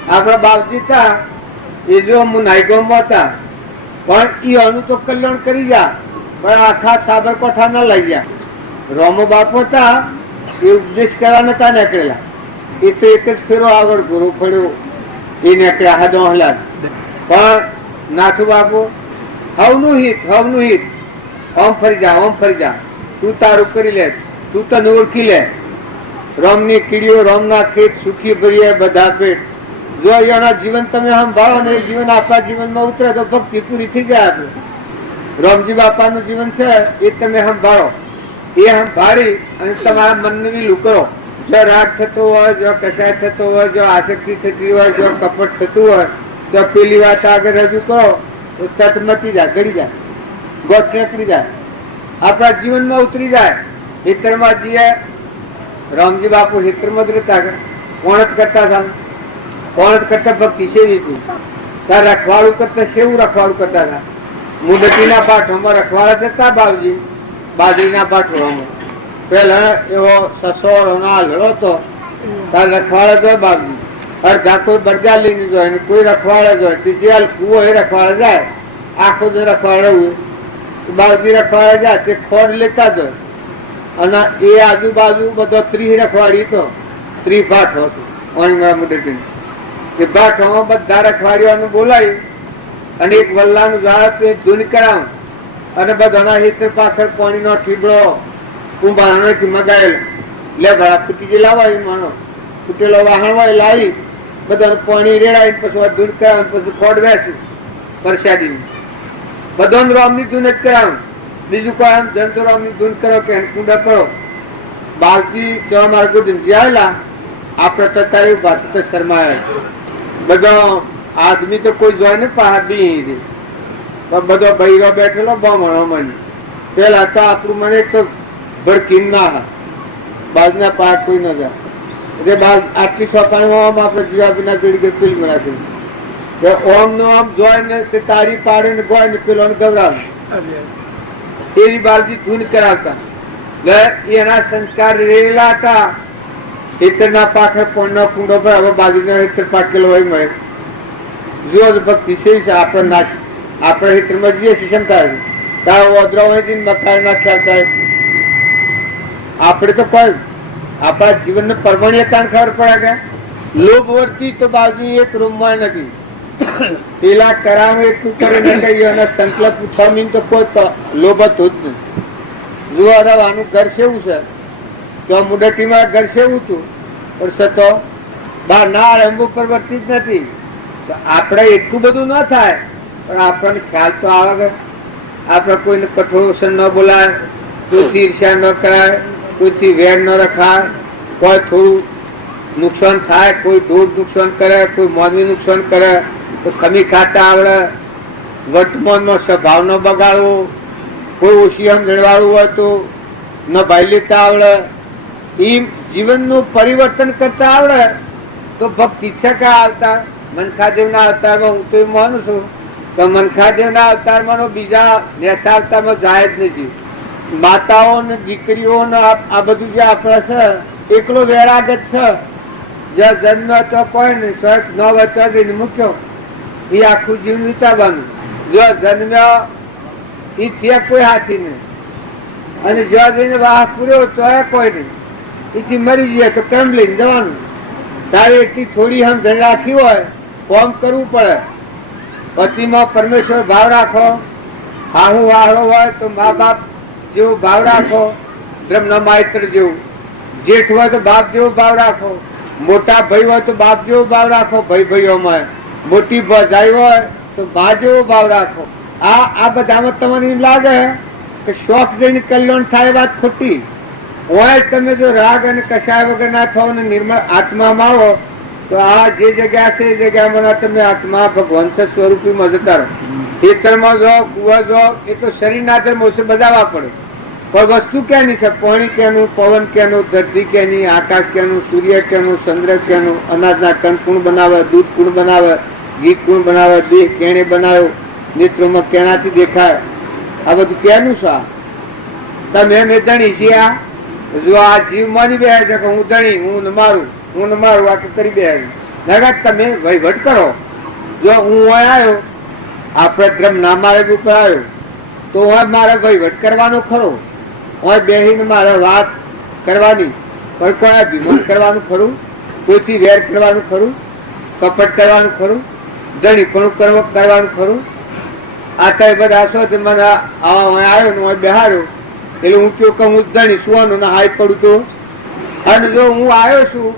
આપણા બાપજી હતા એ જો હું નાયગોમાં હતા, પણ એ આનું તો કલ્યાણ કરી ગયા, પણ આખા સાબરકાંઠા ન લઈ ગયા. રોમો બાપ હતા એ ઉપદેશ કરવા નતા નીકળેલા, એ તો એક જ ફેરો આગળ ગુરુ પડ્યો એ નીકળ્યા હાથો હલાદ. પણ નાથુ બાપુ હવનું હિત, ઓમ ફરી જા, તું તારું કરી લે, તું તને ઓળખી લે. રોમની કીડીઓ, રોમના ખેત સુખી ભરીએ બધા પેટ. જો એના જીવન તમે સંભાળો ને એ જીવન આપણા જીવનમાં ઉતરે તો ભક્તિ પૂરી થઈ જાય. આપણે રોમજી બાપાનું જીવન છે એ તમે સંભાળો, એ સંભાળી અને તમારા મનને વિલું કરો. જો રાગ થતો હોય, જો કસાય થતો હોય, જો આસક્તિ થતી હોય, જો કપટ થતું હોય તો પેલી વાત આગળ રજૂ કરો તો તટ મટી જાય, ગળી જાય, ગોઠ નીકળી જાય, આપણા જીવનમાં ઉતરી જાય. હિતરમાં જઈએ, રામજી બાપુ હિતરમાં જ રહેતા, કોણ જ કરતા હતા, કોણ જ કરતા ભક્તિ સેવી હતી. ત્યાં રખવાડું કરતા સેવું રખવાડું કરતા હતા. મુદતીના પાઠોમાં રખવાડા જતા બાપજી બાજરીના પાઠોમાં પેલા એવો સસોરો ના લડો તો તાર રખવાડે જો બાપજી અડધા કોઈ બરગા લઈને જોય ને કોઈ રખવાડે જોય ત્રીજી કુવો એ રખવાડે જાય આખો જે રખવાડવું બાપજી રખવાડે જાય તે ખોડ લેતા જ અને એ આજુબાજુ બધો 30 રખવાડી તો 30 ભાઠો હતું ઓણીમાં મુદતી એ ભાઠોમાં બધા રખવાડીઓને બોલાવી અને એક વલ્લાનું ઝાડ હતું એ ધૂન કરાવું અને બધાના હિતર પાછળ પાણીનો ઠીબડો કુંભારણોથી મગાયેલ લે ભરા ફૂટી લાવાય માનો ફૂટેલો વાહણ હોય લાવી બધાને પાણી રેડાવી પછી ધૂન કરાવું પછી ખોડ બેસી પરસાદી બધો રામની ધૂન જ કરાવું બીજું કોઈ આમ જંતુ રામની ધૂન કરો કે કુંડા પડો બાપજી જવા માર્ગો આવેલા આપણે તો તારી વાત તો શરમાયા બધો આદમી તો કોઈ જોઈ ને પહાડી બધો બૈરો બેઠેલો બમણો મને પેલા તો આપણું મને તો ભડકીમ ના બાજના પાક કોઈ ન જાય એટલે બાદ આટલી સોપાણીમાં આપણે જીવા વિના જોડી ફિલ્મ રાખી ઓમ નો આમ જોઈ ને તે તારી પાડે ને ગોય ને પેલો ગવરાવે એવી બાલજી ધૂન કરાવતા એના સંસ્કાર રેલા હતા હેતરના પાછળ પોણનો કુંડો પર હવે બાજુના હેતર પાકેલો હોય મળે જો ભક્તિ છે આપણે નાખ આપણે હેતરમાં જઈએ શિક્ષણ થાય તારો ઓદરો હોય મકાન નાખ્યા થાય આપણે તો કોઈ આપણા જીવનને પરમાણ્યતા ખબર પડે કે લોભ વર્તી તો બાજુ એક રૂમમાં નથી પેલા કરાવે એટલું કરીને કહીએ અને સંકલ્પ ઉઠાવીને તો કોઈ લોભ હતો જ નહીં જો આનું ઘર સેવું છે તો મુદતીમાં ઘર સેવું હતું પણ સતો બહાર ના રંબુ પરવર્તી જ નથી આપણે એટલું બધું ન થાય પણ આપણને ખ્યાલ તો આવે કે આપણે કોઈને કઠોર વસન ન બોલાય કોઈથી ઈર્ષ્યા ન કરાય કોઈથી વેર ન રખાય કોઈ થોડું નુકસાન થાય કોઈ દોઢ નુકસાન કરે કોઈ માનવી નુકસાન કરે તો ખમી ખાતા આવડે વર્તમાનમાં સ્વભાવ ન બગાડવો કોઈ ઓછી સમજણવાળું હોય તો ન ભાઈ લેતા આવડે એ જીવનનું પરિવર્તન કરતા આવડે તો ભક્તિ ઈચ્છા આવતા મનખાદેવના અવતારમાં હું તો માનું છું કે મનખાદેવના અવતારમાં બીજા નેસા અવતારમાં જાય જ નથી માતાઓ ને દીકરીઓ ને આ બધું જે આપણે છે એકલો વૈરાગ જ છે જ્યાં જન્મ તો કોઈ નહીં સ્વયં 9 વર્ષ મૂક્યો એ આખું જીવન વિતાવવાનું જો જન્મ્યો એ છે કોઈ હાથી નહીં અને જો જઈને વાહ પૂર્યો તો કોઈ નહીં એથી મરી જાય તો કર્મ લઈને જવાનું તારે એટલી થોડી સમજણ રાખી હોય કોમ કરવું પડે પતિમાં પરમેશ્વર ભાવ રાખો હાહુ વાહો હોય તો મા બાપ જેવો ભાવ રાખો બ્રહ્મ માત્ર જેવું જેઠ હોય તો બાપ જેવો ભાવ રાખો મોટા ભાઈ હોય તો બાપ જેવો ભાવ રાખો ભાઈ ભાઈઓમાં મોટી ભજાઈ હોય તો બા જેવો ભાવ રાખો આ બધામાં તમને એમ લાગે કે શોખ જઈને કલ્યાણ થાય વાત ખોટી હોય તમે જો રાગ અને કશાય વગર ના થાવ ને નિર્મળ આત્મામાં આવો તો આ જે જગ્યા છે એ જગ્યામાં તમે આત્મા ભગવાન સ્વરૂપી માં જતા રહો ખેતરમાં જો કુવા જો એ તો શરીરના ધર્મો છે બધાવા પડે પણ વસ્તુ ક્યાંની છે પાણી ક્યાંનું પવન ક્યાંનું ધરતી ક્યાંની આકાશ ક્યાંનું સૂર્ય ક્યાંનું ચંદ્ર ક્યાંનું અનાજના કણ કુણ બનાવે દૂધ કુણ બનાવે ઘી કુણ બનાવે દેહ કેણે બનાવ્યો નેત્રોમાં કેનાથી દેખાય આ બધું ક્યાંનું છે તમે મેં ધણી છે આ જો આ જીવ માની બે છે કે હું ધણી હું મારું આ કરી બે નગર તમે વહીવટ કરો જો હું આવ્યો આપણે ધર્મ ના માર્ગ ઉપર આવ્યો તો મારે વહીવટ કરવાનો ખરો બેહીને મારે વાત કરવાની પણ કોઈ અભિમાન કરવાનું ખરું કોઈથી વેર કરવાનું ખરું કપટ કરવાનું ખરું ધણી પણ કરવાનું ખરું આ કઈ બધા છો મને આવ્યો ને બેહાડ્યો એટલે હું કયો કે હું ધણી સુવાનું ના હાઈ પડું તો અને જો હું આવ્યો છું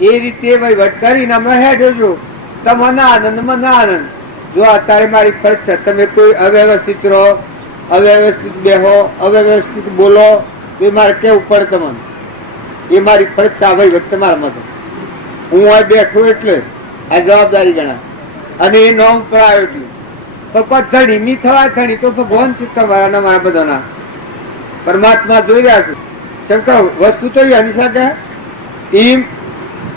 એ રીતે વહીવટ કરીને અમે હેડ્યો છો તો મને આનંદ જો અત્યારે મારી ફરજ છે તમે કોઈ અવ્યવસ્થિત રહો અવ્યવસ્થિત બેહો અવ્યવસ્થિત બોલો એ મારે કેવું પડે તમને એ મારી ફરજ છે આ વહીવટ છે મારા માટે હું આ બેઠું એટલે આ જવાબદારી ગણા અને એ નોમ પર આવ્યો છું પણ કોઈ ધણી મી થવા ધણી તો ભગવાન છે તમારા મારા બધાના પરમાત્મા જોઈ રહ્યા છે શંકર વસ્તુ તો એની સાથે એમ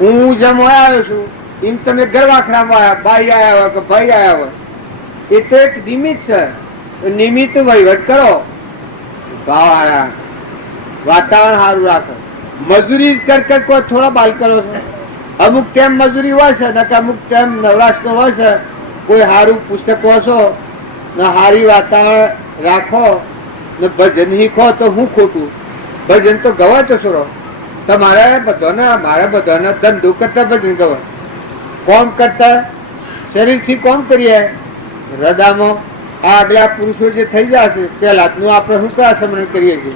હું જેમ આવ્યો છું એમ તમે ગરવાખરામાં આવ્યા ભાઈ આવ્યા હોય કે ભાઈ આવ્યા હોય એ તો એક નિમિત્ત છે નિમિત્ત વહીવટ કરો, ભાવ હારા, વાતાવરણ સારું રાખો. મજૂરી કર કોઈ થોડા બાલ કરો છો. અમુક ટાઈમ મજૂરી હોય છે ને અમુક ટાઈમ નવરાશ હોય છે. કોઈ સારું પુસ્તક વાંચો ને સારી વાતાવરણ રાખો ને ભજન શીખો તો હું ખોટું? ભજન તો ગવા તો છોડો. તમારે બધાને મારે બધાને ધંધો કરતા ભજન ગવા, કોમ કરતા શરીરથી કોમ કરીએ. હૃદયમાં આ આગલા પુરુષો જે થઈ જશે પહેલાનું આપણે શું કા સ્મરણ કરીએ છીએ?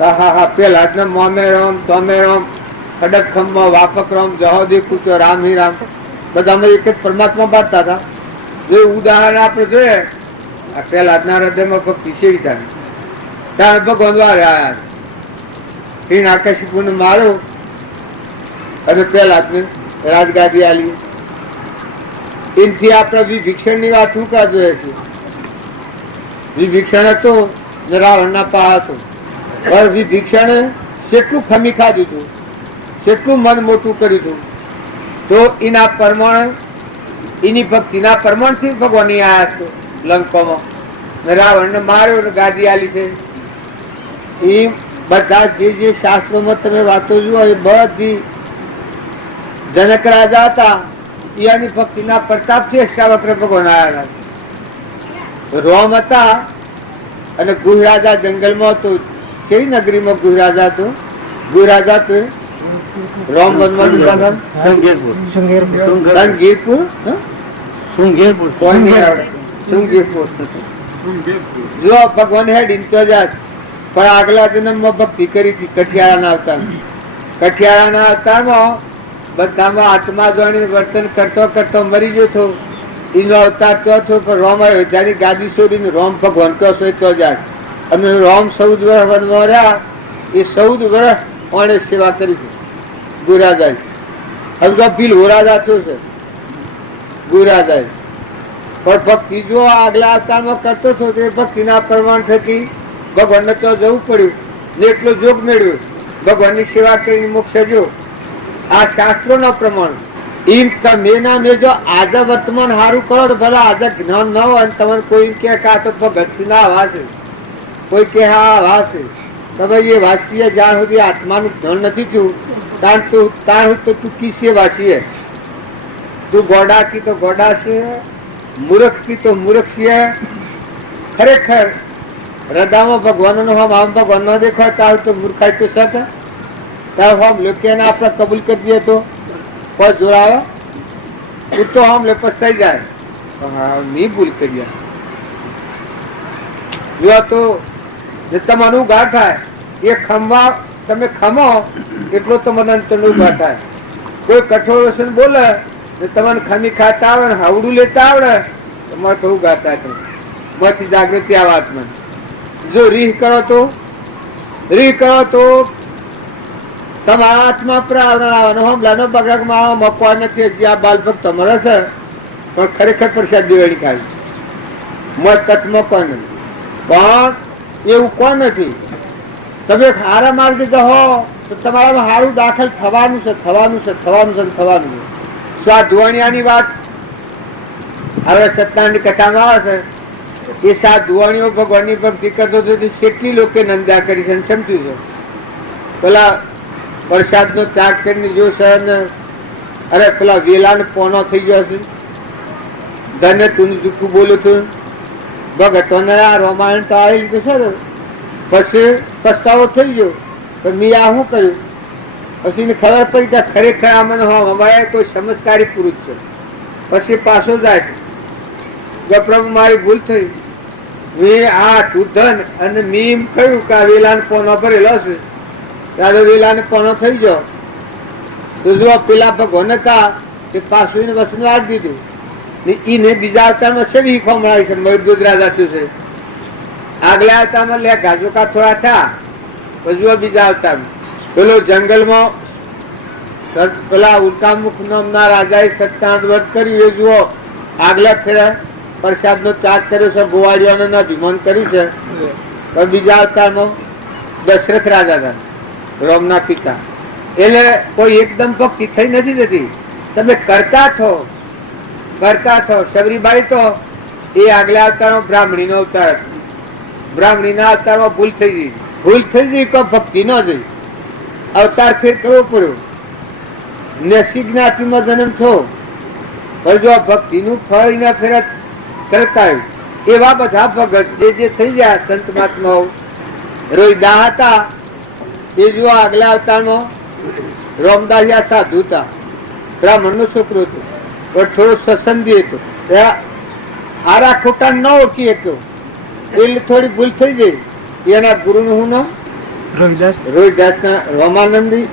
હા પહેલા મોમે રામ તોમે રામ ખડક ખમ્મા વાપક રામ જહોદી કૂચો રામ હિ રામ બધામાં એક જ પરમાત્મા બાંધતા હતા. જે ઉદાહરણ આપણે જોઈએ આ પહેલાના હૃદયમાં ભક્તિ સેવી થાય ત્યાં ભગવાન વારે આવ્યા હિણ આકાશીપુને મારો અને પહેલા રાજગાદી આલી. એનથી આપણે વિભીક્ષણ ની વાત શું કા જોઈએ છે? વિભીક્ષણ હતો ને રાવણના પા હતો. પણ વિભીક્ષણે કેટલું ખમી ખાધું હતું, કેટલું મન મોટું કર્યું હતું. તો એના પરમાણ એની ભક્તિના પરમાણથી ભગવાન આવ્યા છે લંકામાં. રાવણને માર્યો ને ગાદી આલી છે. એ બધા જે શાસ્ત્રોમાં તમે વાતો જુઓ એ બધી જનક રાજા હતા એની ભક્તિના પ્રતાપથી અષ્ટાવક્ર ભગવાન આવ્યા. રોમ હતા અને ગુહરાજા જંગલમાં હતું. કેવી નગરીમાં ગુહરાજા હતું? ગુહરાજા હતું રોમ વનમાં જો ભગવાન હેડ ઇન્ચોજાત પણ આગલા જન્મમાં ભક્તિ કરી હતી કઠિયારાના અવતાર. કઠિયારાના અવતારમાં બધામાં આત્મા જોઈને વર્તન કરતો કરતો મરી ગયો હતો. એનો અવતાર તો હતો પણ રોમ અયોધ્યાની ગાદી છોડીને રોમ ભગવાન કહો તો જાય. અને રોમ 14 વર્ષ વનમાં રહ્યા. એ 14 વર્ષ ઓણે સેવા કરી છે ગુરાજાએ. હવે તો ભીલ હોરાજા થયો છે ગુરાજાએ. પણ ભક્તિ જો આગલા અવતારમાં કરતો હતો તે ભક્તિના પ્રમાણ થકી ભગવાનને તો જવું પડ્યું ને એટલો જોગ મેળવ્યો. ભગવાનની સેવા કરીને મોક્ષ જો આ શાસ્ત્રોના પ્રમાણ. એમ તમે ના મેં જો આજે વર્તમાન સારું કરો તો ભલે આજે જ્ઞાન ન હોય તમને કોઈ કે આ તો ભગતસિંહ ના આવા છે, કોઈ કે હા આવા છે. તમે એ વાસીએ જ્યાં સુધી આત્માનું જ્ઞાન નથી થયું ત્યાં તો તું કિસે વાસીએ. તું ગોડા કી તો ગોડા છે, મૂર્ખ કી તો મૂર્ખ છે. ખરેખર હૃદયમાં ભગવાનનો હમ આમ ભગવાન ન દેખાય ત્યાં તો મૂર્ખાઈ તો શકે. ત્યાં હમ લોકોને આપણે કબૂલ કરી દઈએ તો બસ જોડાવે તો હમ લે પસ્તાઈ જાય. હા નહીં ભૂલ કરીએ જો તો તમારું ઉઘાર થાય એ ખમવા તમે ખમો એટલો તમને અંતરનો ઉઘાર થાય. કોઈ કઠોળ વસન બોલે તમને ખમી ખાતા આવડે ને હવડું લેતા આવડે તમારે થોડું ગાતા માંથી જાગૃતિ આ વાતમાં. જો રીહ કરો તો તમારા હાથમાં પ્રાવરણ આવવાનો હમલાનો બગડક મારો મકવા નથી. જે આ બાલ ભક્ત તમારે છે પણ ખરેખર પ્રસાદ દેવાની ખાય મત કચ્છ મકવા નથી. પણ એવું કોણ નથી. તમે સારા માર્ગે જહો તો તમારામાં સારું દાખલ થવાનું છે. સાધુવાણિયાની વાત હવે સત્યનારાયણની કથામાં આવે છે. એ સાધુવાણીઓ ભગવાનની ભક્તિ કરતો હતો કેટલી લોકો નંદા કરી છે સમજ્યું છે. પેલા પ્રસાદનો ત્યાગ કરીને જો સર અરે પેલા વેલાને પોનો થઈ ગયો છે. ધને તું જુઠ્ઠું બોલું છું ભગતોને આ રામાયણ તો આવી લીધું છે ને પછી પસ્તાવો થઈ ગયો તો મેં આ શું કર્યું. પછી એને ખબર પડી કે ખરેખર આ મને અમારે કોઈ સમજકારી પુરુષ છે. પછી પાછો જાય પ્રભુ મારી ભૂલ થઈ. મેં આ તું ધન અને મેં એમ કહ્યું કે આ વેલાને પોનો ભરેલો છે ત્યારે વેલાને પોનો થઈ ગયો. તો જો પેલા ભગવાન હતા તે પાછું એને વસન વાળી દીધું. એને બીજા અવતારમાં શેવી શીખવા મળાય છે. મયુર ગુજરાત થયું છે. આગલા અવતારમાં લે ગાજોકા થોડા થયા પછી બીજા અવતારમાં પેલો જંગલમાં પેલા ઉલ્કામુખ નામના રાજાએ સત્યાનંદ વ્રત કર્યું. એ જુઓ આગલા ફેરા પ્રસાદનો ત્યાગ કર્યો છે. ગોવાળીઓને અભિમાન કર્યું છે. બીજા અવતારમાં દશરથ રાજા હતા રોમના પિતા. એટલે કોઈ એકદમ ભક્તિ થઈ નથી જતી. તમે કરતા થો. સબરીબાઈ તો એ આગલા અવતારમાં બ્રાહ્મણીનો અવતાર હતો. બ્રાહ્મણીના અવતારમાં ભૂલ થઈ ગઈ. ભૂલ થઈ ગઈ તો ભક્તિ ન થઈ, અવતાર ફેર કરવો પડ્યો. નસી જ્ઞાતિમાં જન્મ થયો, પણ જો ભક્તિનું ફળ એના ફેર તરત આવ્યું. એવા બધા ભગત જે થઈ ગયા સંત મહાત્માઓ રોહિદા હતા, એ જો આગલા અવતારમાં રામદાસિયા સાધુ હતા, બ્રાહ્મણનો છોકરો હતો, પણ થોડો સત્સંગી હતો. હારા ખોટા ન ઓળખી શક્યો એટલે થોડી ભૂલ થઈ ગઈ. એના ગુરુનું શું નામ? રોહિદાસ ના રામાનંદી.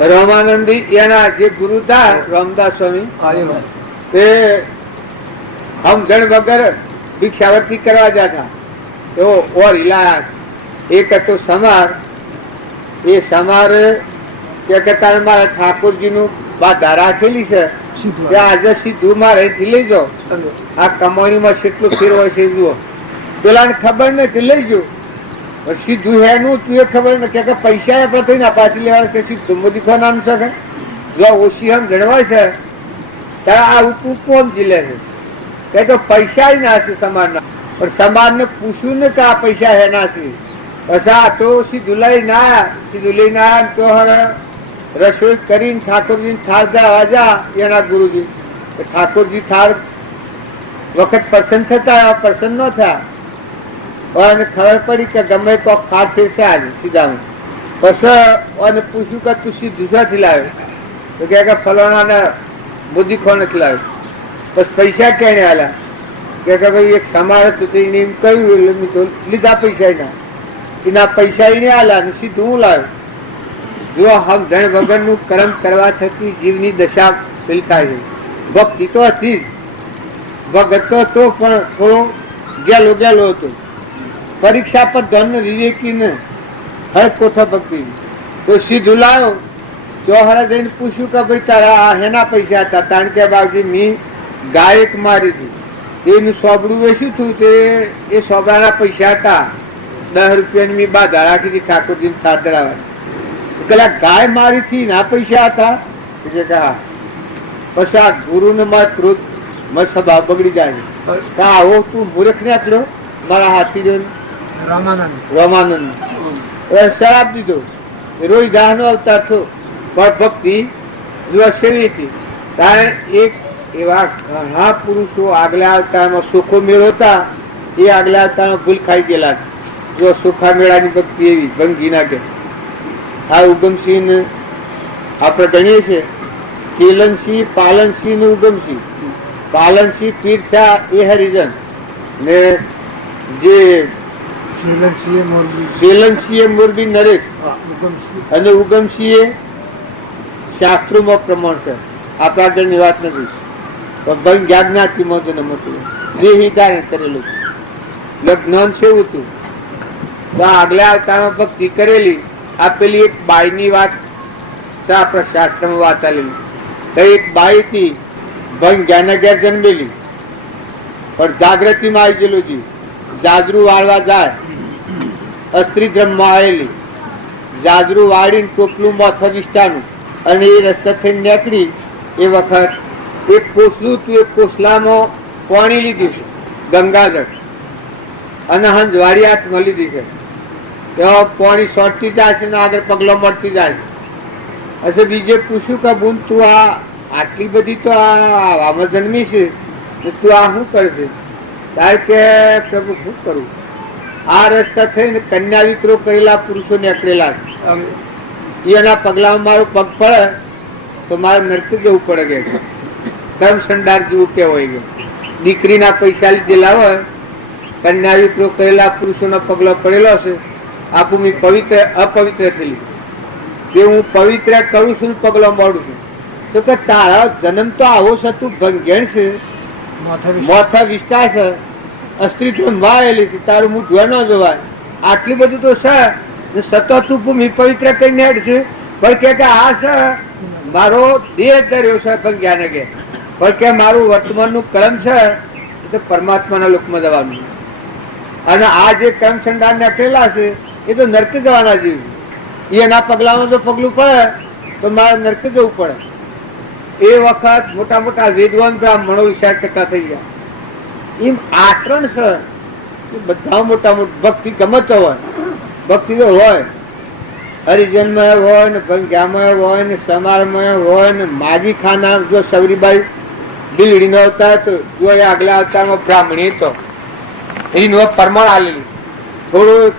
રામાનંદી એના જે ગુરુ હતા રામદાસ સ્વામી, તે સમજણ વગર ભિક્ષાવર્તી કરવા જતા. એવો ઓર હિલાયા. એક હતો સમાર. એ સમાર કે મારા ઠાકોરજીનું બાધા રાખેલી છે, આજે સીધું મારે અહીંથી લઈ જાઓ. આ કમાણીમાં કેટલું ફેર હોય છે જુઓ. પેલા ખબર નથી, લઈ ગયો. સીધું હેનું તું એ ખબર ને કે પૈસા આપણે થઈને પાછી લેવાના કે સીધું મોદી ખો નામ છે. જો ઓછી આમ જણવાય છે ત્યારે આ ઉપરું કોમ જીલે છે કે તો પૈસા ના છે સમાજના. પણ સમાજને પૂછ્યું ને કે આ પૈસા હેના છે. પછી આ તો સીધું લઈને આવ્યા. સીધું લઈને આવ્યા તો હવે રસોઈ કરીને ઠાકોરજી થાળ રાજા એના ગુરુજી. ઠાકોરજી થાળ વખત પ્રસન્ન થતા, પ્રસન્ન ન થયા. અને ખબર પડી કે ગમે તો ખાટ ફેરશે આજે સીધા. પછી પૂછ્યું કે તું સીધું ક્યાંથી લાવ્યો? તો કે ફલાણાને મોદી ખો નથી લાવ્યો. બસ પૈસા ક્યાંય હાલ્યા? કે ભાઈ એક સમાર હતું તો એને એમ કહ્યું એટલે મેં તો લીધા પૈસા એના પૈસા એને હાલ્યા ને સીધું હું લાવ્યો. જો સમજણ વગરનું કર્મ કરવા થકી જીવની દશા પેલી થાય છે. ભક્તિ તો હતી જ, ભગત તો હતો પણ થોડો ગેલો હતો. પરીક્ષા પર ધન વિવેકી ને હર કોઠા ભક્તિ તો સીધું લાવ્યો. ચોહરા જઈને પૂછ્યું કે ભાઈ તારા આ હેના પૈસા હતા? કારણ કે બાપજી મેં ગાય એક મારી હતી, એનું સોબડું વેચ્યું હતું, તે એ સોબડાના પૈસા હતા. 10 રૂપિયાની મેં બાધા રાખી હતી ઠાકોરજી થાળ ધરાવવાની. પેલા ગાય મારી થી ના પૈસા હતા? હા. પછી આ ગુરુ ને મત ક્રોધ મત સ્વભાવ બગડી જાય. આવો તું મૂર્ખ ને આટલો મારા હાથી જો રામાનંદ શરાબ દીધો. રોહિદાસ નો અવતાર થયો, પણ ભક્તિ સેવી હતી. કારણ એક એવા ઘણા પુરુષો આગલા અવતારમાં સુખો મેળવતા, એ આગલા અવતારમાં ભૂલ ખાઈ ગયેલા છે. જો સુખા મેળાની ભક્તિ એવી ભંગી નાખે. આ ઉગમસિંહ ને આપણે ગણીએ છીએ કેલનસિંહ, પાલનસિંહ ને ઉગમસિંહ. પાલનસિંહ તીર્થા એ હરિજન ને જે શેલનસિંહ મોરબી નરેશ અને ઉગમસિંહ શાસ્ત્રોમાં પ્રમાણ છે. આપણા આગળની વાત નથી. પણ જ્ઞાતિમાં જન્મ હતું, દેહી ધારણ કરેલું જ્ઞાન છે એવું હતું. તો આગલા અવતારમાં ભક્તિ કરેલી. આપેલી એક બાઈની વાત આપણા શાસ્ત્રમાં વાત આવેલી. એક બાઈ હતી જ્ઞાન ઘેર જન્મેલી, પણ જાગૃતિમાં આવી ગયેલું છે. જાજરું વાળવા જાય, અસ્ત્રી ધર્મમાં આવેલી. જાજરું વાળીને ટોપલું માથા વિસ્તારનું અને એ રસ્તા થઈને નીકળી. એ વખત એક કોસલું હતું, એ કોસલામાં પાણી લીધું છે ગંગાજળ, અને હંજવાળી હાથમાં લીધી છે. પાણી સોટતી જાય છે ને આગળ પગલો મળતી જાય છે. હશે બીજે પૂછ્યું કે બુન તું આ આટલી બધી તો આમાં જન્મી છે, તું આ શું કરશે? ત્યારે કે પ્રભુ શું કરું? આ રસ્તા થઈને કન્યા વિક્રો કરેલા પુરુષો નીકળેલા છે. એના પગલામાં મારો પગ પડે તો મારે નરક જવું પડે કે ધર્મ સંડાર જેવું કહેવાય ગયું. દીકરીના પૈસા લીધેલા હોય, કન્યા વિક્રો કરેલા પુરુષોનો પગલો પડેલો છે. આપું મેં પવિત્ર અપવિત્ર થયેલી કે હું પવિત્ર કરું છું, પગલો મોડું છું. તો કે તારા જન્મ તો આવો છે, તું ભંગેણ છે, મોથા વિસ્તાર છે, અસ્ત્રીત્વ મારેલી છે, તારું મું ધોવા ન જોવાય. આટલું બધું તો છે, સતત તું ભૂમિ પવિત્ર કરીને હેડ છે. પણ કે આ છે મારો દેહ ધર્યો છે ભંગ્યાને કે, પણ કે મારું વર્તમાનનું કર્મ છે તો પરમાત્માના લોકમાં જવાનું. અને આ જે કર્મ સંડાર નાખેલા છે એ તો નરક જવાના જેવું છે. એના પગલામાં તો પગલું પડે તો મારે નરક જવું પડે. એ વખત મોટા મોટા વિદ્વાન બ્રાહ્મણો વિચાર કરતા થઈ ગયા. એમ આચરણ છે બધા મોટા મોટા ભક્તિ ગમત હોય, ભક્તિ તો હોય, હરિજનમાં હોય ને ભંગ્યામાં હોય ને સમારમાં હોય ને માજી ખાના. જો સવરીબાઈ બિલડી નો અવતાર તો જો એ આગલા અવતારમાં બ્રાહ્મણી તો એનું પ્રમાણ આલેલું. થોડું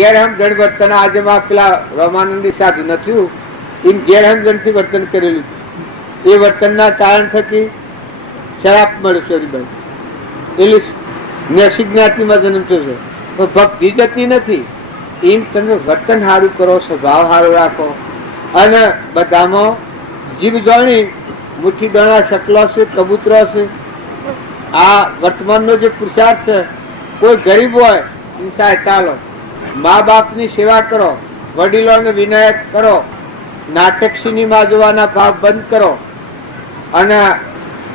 ગેરહમજણ વર્તન આજે પેલા રોમાનંદી સાધુ નથી એમ ગેરહમજણથી વર્તન કરેલું. એ વર્તનના કારણ થકી શરાપ મળ્યો સવરીબાઈ. એટલે નૈશિક જ્ઞાતિમાં જન્મ થયો છે. ભક્તિ જતી નથી. એમ તમે વર્તન સારું કરો, સ્વભાવ સારો રાખો, અને બધામાં જીભ જાણી મુઠ્ઠી દાણા શકલો છે, કબૂતરો છે. આ વર્તમાનનો જે પુરુષાર્થ છે, કોઈ ગરીબ હોય એની સહાયતા લો, મા બાપની સેવા કરો, વડીલોને વિનય કરો, નાટક સિનેમા જોવાના ભાવ બંધ કરો, અને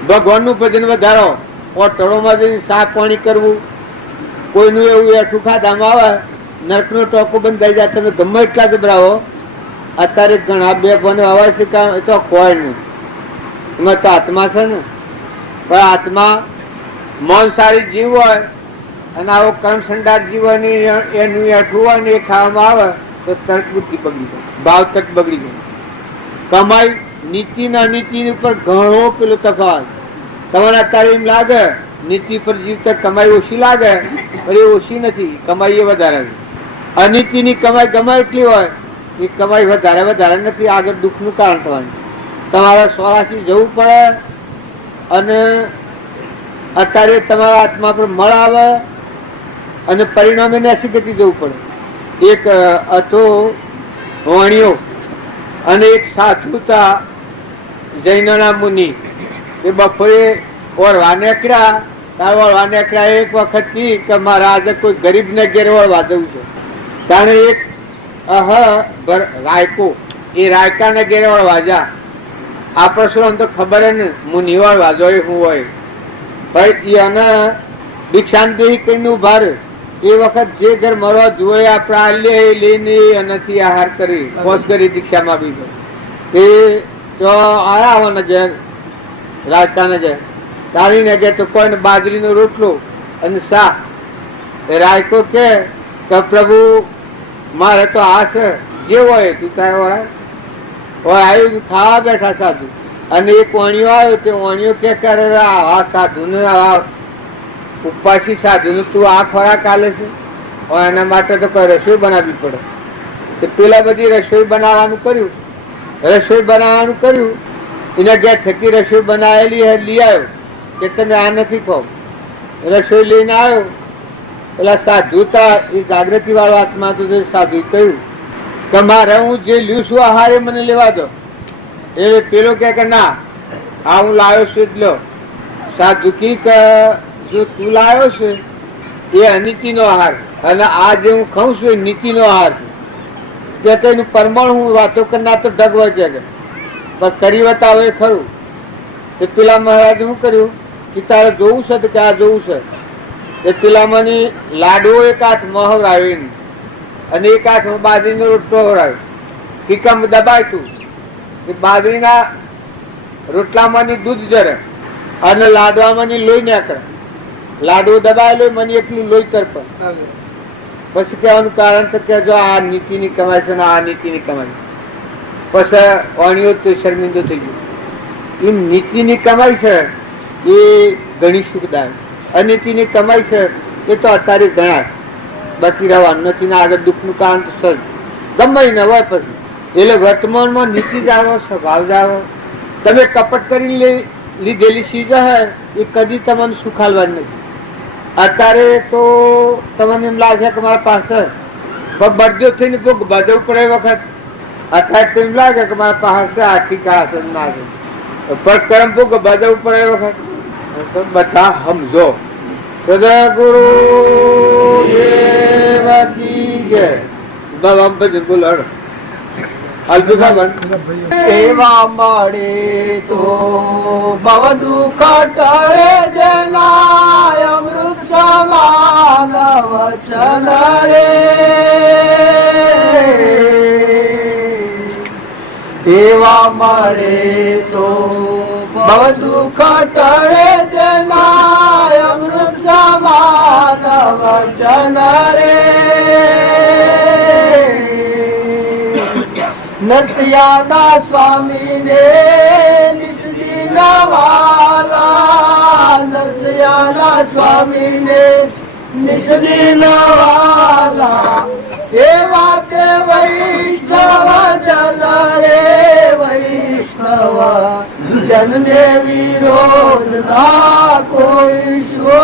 ભગવાનનું ભજન વધારો. હોટલોમાં જઈને શાહ પાણી કરવું, કોઈનું એવું એઠું ખાધામાં આવે નરકનો ટોકો બંધ થઈ જાય. તમે ગમે એટલા ગભરાવો. અત્યારે ઘણા બે ફોને અવાજ છે કામ એ તો કોઈ નહીં. એમાં તો આત્મા છે ને, પણ આત્મા મૌનસારી જીવ હોય અને આવો કર્મસંડાર જીવ હોય ને એનું એઠું હોય ને એ ખાવામાં આવે તો તર્ક બુદ્ધિ બગડી જાય, ભાવ તક બગડી જાય. કમાઈ નીતિ ને અનીતિ ઉપર ઘણો પેલો તફાવત. તમારે અત્યારે એમ લાગે નીતિ પર જીવતા કમાઈ ઓછી લાગે, પણ એ ઓછી નથી, કમાઈ એ વધારે. અનીતિની કમાઈ ગમે એટલી હોય એ કમાઈ વધારે નથી, આગળ દુઃખનું કારણ થવાનું. તમારે 84 જવું પડે, અને અત્યારે તમારા આત્મા પર મળ આવે અને પરિણામે નેસિગતિ જવું પડે. એક હતો વાણીઓ અને એક સાધુ હતા જૈનના મુનિ. એ બપોરે ઓળવા નીકળ્યા. ઓળવા નીકળ્યા એક વખત કે મારા આજે કોઈ ગરીબ ને ઘેર ઓળવા જવું છે. તાણે એક રાયકો એ રાયકા ને ઘેર ઓળવા જા. આપણે શું તો ખબર ને મુનિ ઓળવા જોઈએ શું હોય. ભાઈ એને દીક્ષાંતિ કઈને ઉભા રહે. એ વખત જે ઘર મરવા જોઈએ આપણે લઈને એનાથી આહાર કરી પોચ કરી દીક્ષામાં બી એ તો આયા આવવાને ઘેર રાયકાને ઘેર તારીને ઘેર તો કોઈને બાજરીનો રોટલો અને શાક. એ રાયકો કે પ્રભુ મારે તો આ છે જે હોય તું તારે આવ્યું ખાવા બેઠા સાધુ. અને એક વાણીઓ આવ્યો તે વાણીઓ કે કરે આ સાધુને આ ઉપવાસી સાધુને તું આ ખોરાક આલે છે, એના માટે તો કોઈ રસોઈ બનાવવી પડે. પેલા બધી રસોઈ બનાવવાનું કર્યું. એના ઘેર થકી રસોઈ બનાવેલી લઈ આવ્યો કે તમે આ નથી કહો. રસોઈ લઈને આવ્યો. પેલા સાધુ હતા એ જાગૃતિ વાળો આત્મા તો સાધુ કહ્યું કે મારે હું જે લ્યું છું આહાર એ મને લેવા દો. એ પેલો કે ના હા હું લાવ્યો છું જ લો. સાધુ કી જો તું લાવ્યો છે એ અનિતિનો આહાર અને આ જે હું ખાઉં છું એ નીતિનો આહાર છે. કે એનું પરમાણ હું વાતો કરનાર તો ઢગવા કે પણ કરી બતાવે ખરું. એ પેલા મહારાજ શું કર્યું કે તારે જોવું છે તો કે આ જોવું છે. એ પેલા મને લાડવો એક હાથમાં હવરાવ્યો અને એક હાથમાં બાજરીનો રોટલો હવરાવ્યો. ટીકમ દબાય તું બાજરીના રોટલામાં દૂધ જરે અને લાડવામાં લોહી નીકળે. લાડવો દબાયેલો મને એટલું લોહી તરફ. પછી કહેવાનું કારણ તો કે જો આ નીતિની કમાઈ છે ને આ નીતિની કમાઈ. પછી વાણીઓ તો શર્મિંદો થઈ ગયો. એ નીતિની કમાઈ છે એ ઘણી સુખદાયક, અનીતિની કમાઈ છે એ તો અત્યારે ઘણા બાકી રહેવાનું નથી ને આગળ દુઃખનું કારણ તો સજ ગમે ને હોય. પછી એટલે વર્તમાનમાં નીતિ જાળવો, સ્વભાવ જાળવો. તમે કપટ કરી લીધેલી ચીજ હે એ કદી તમને સુખાલવાની નથી. અત્યારે તો તમને એમ લાગે કે મારા પાસે બરજો થઈને ભોગ બાજવું પડે વખત. અત્યારે તો એમ લાગે કે મારા પાસે આખી કાશે ના છે પણ કરમ ભોગ બાજવું પડે વખત તો બધા સમજો. સદગુરુ બાબા ભજન બોલો એવા મળે તો ભવ દુઃખ ટળે જનાય અમૃત સમાન વચન રે. એવા મળે તો બધું ટળે જેના અમૃત સમાન વચન રે નરસિયાના સ્વામીને નિજદીના વાલા નરસિયાના સ્વામીને નિજદીના વાલા એવા તે વૈષ્ણવ જન રે વૈષ્ણવ જનને વિરોધ ના કોઈ શો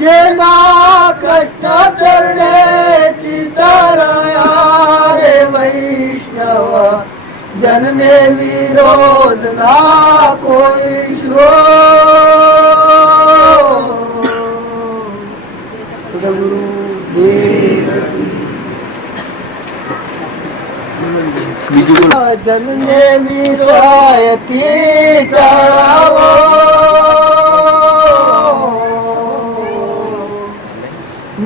જેના કૃષ્ણ ચરણે ચિતરયા રે વૈષ્ણવ જનને વિરોધ ના કોઈ શો જનને વિષયથી ટળાવો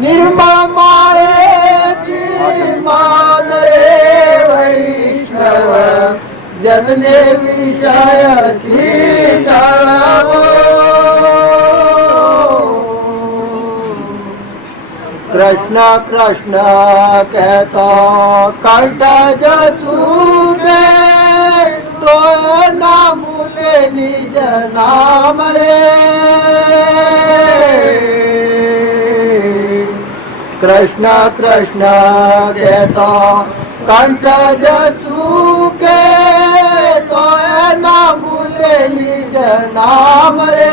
નિર્મળ માયેથી માન રે વૈષ્ણવ જનને વિષયથી ટળાવો કૃષ્ણ કૃષ્ણ કહેતો કંઠ જસુ કે તો ના ભૂલે નિજ નામ રે કૃષ્ણ કૃષ્ણ કહેતો કંઠ જસુ કે તો ના ભૂલે નિજ નામ રે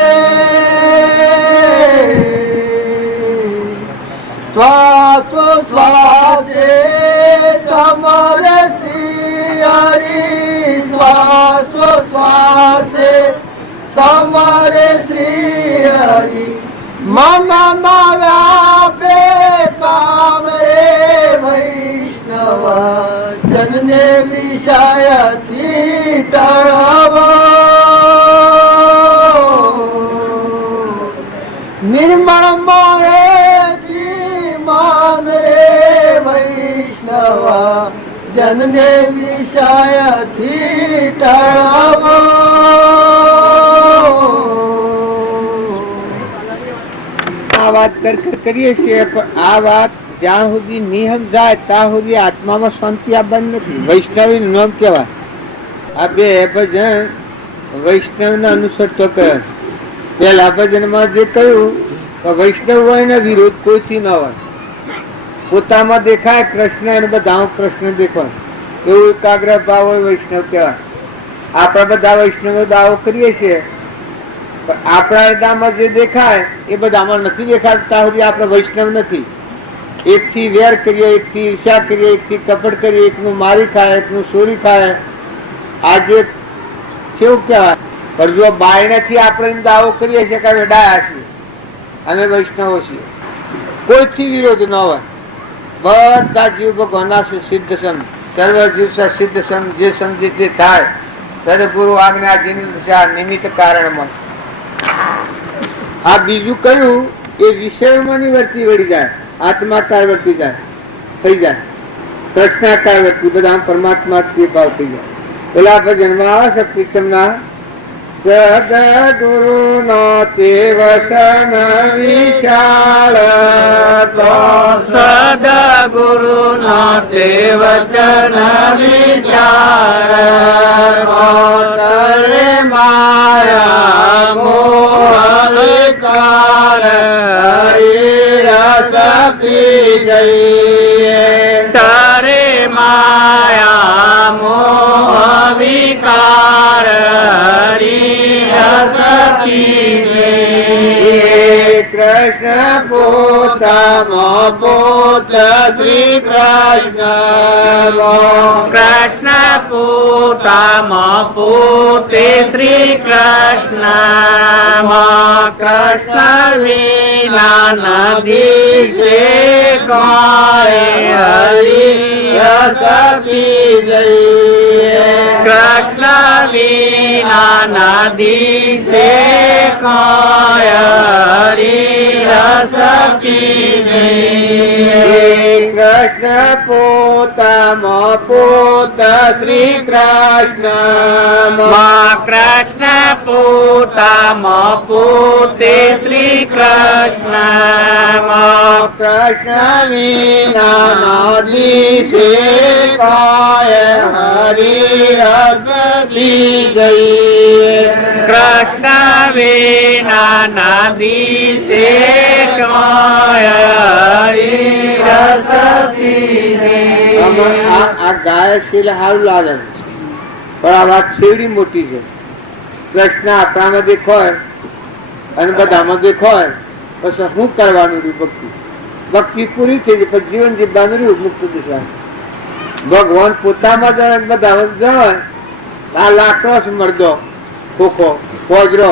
શ્વાસો શ્વાસે સમર શ્રી હરિ શ્વાસો શ્વાસે સમર શ્રી હરિ મનમાં વ્યાપે કામ રે વૈષ્ણવ જનને વિષયથી ટળવો નિર્મળ મોહે માન રે વૈષ્ણવ જનને વિષયથી ટળવો આ વાત કરીએ છીએ પણ આ વાત જ્યાં સુધી નિહમ જાય ત્યાં સુધી આત્મામાં શાંતિ આવવાની નથી. વૈષ્ણવી નામ કેવાય. આ બે ભજન વૈષ્ણવ અનુસરતો કહે. પેલા ભજનમાં જે કહ્યું વૈષ્ણવ હોય ને વિરોધ કોઈથી ન હોય. પોતામાં દેખાય કૃષ્ણ અને બધા કૃષ્ણ દેખાય એવું એકાગ્ર ભાવ હોય વૈષ્ણવ કહેવાય. આપણે બધા વૈષ્ણવ દાવો કરીએ છીએ પણ આપણા હૃદયમાં જે દેખાય એ બધામાં નથી દેખાતા સુધી આપણે વૈષ્ણવ નથી. એકથી વેર કરીએ, એકથી ઈર્ષા કરીએ, એકથી કપટ કરીએ, એકનું મારી ખાય, એકનું ચોરી ખાય. આજે કેવું કહેવાય. પણ જો બાયણેથી આપણે દાવો કરીએ છીએ કે અમે ડાયા છીએ, અમે વૈષ્ણવો છીએ, કોઈથી વિરોધ ન હોય. બધા જીવ ભગવાનના સિદ્ધ સમ સર્વ જીવ સિદ્ધ સમ જે સમજે તે થાય. સદગુરુ આજ્ઞા દિશા નિમિત્ત કારણમાં. આ બીજું કયું એ વિષયમાં ની વર્તી વળી જાય. આત્માકાર વર્તી જાય થઈ જાય. કૃષ્ણાકાર વર્તી બધા પરમાત્મા ભાવ થઈ જાય. પેલા ભજનમાં આવે છે પ્રીતમના સદગુરુ નો તે વસન વિશાળ તો સદગુરુ નો તે વચન વિચાર મોટરે માયા મોહ વિકાર હરિ રસ પી જઈએ તારે માયા મોહ વિકાર કૃષ્ણ પોતામાં પોત શ્રી કૃષ્ણ કૃષ્ણ પોતામાં પોતે શ્રી કૃષ્ણ કૃષ્ણ વિના નથી છે કાય હરિ રસ પી જઈએ કૃષ્ણ વિના નથી છે કાય હરિ રસ પી જઈએ કૃષ્ણ પોતમ પોત શ્રી કૃષ્ણ કૃષ્ણ પોતમ પોતે શ્રી કૃષ્ણ કૃષ્ણ વિના દિશે કાય હરી રસ પી ગઈ કૃષ્ણ વિના દિશે આ ગાય શીલ સારું લાગે પણ આ વાત શેવડી મોટી છે. કૃષ્ણ આપણામાં દેખાય અને બધામાં દેખાય પછી શું કરવાનું રહ્યું? ભક્તિ ભક્તિ પૂરી થઈ ગઈ પછી જીવન જીવવાનું રહ્યું મુક્ત દિશા. ભગવાન પોતામાં જણે બધામાં જણાય આ લાકડો છે મરદો ખોખો પોજરો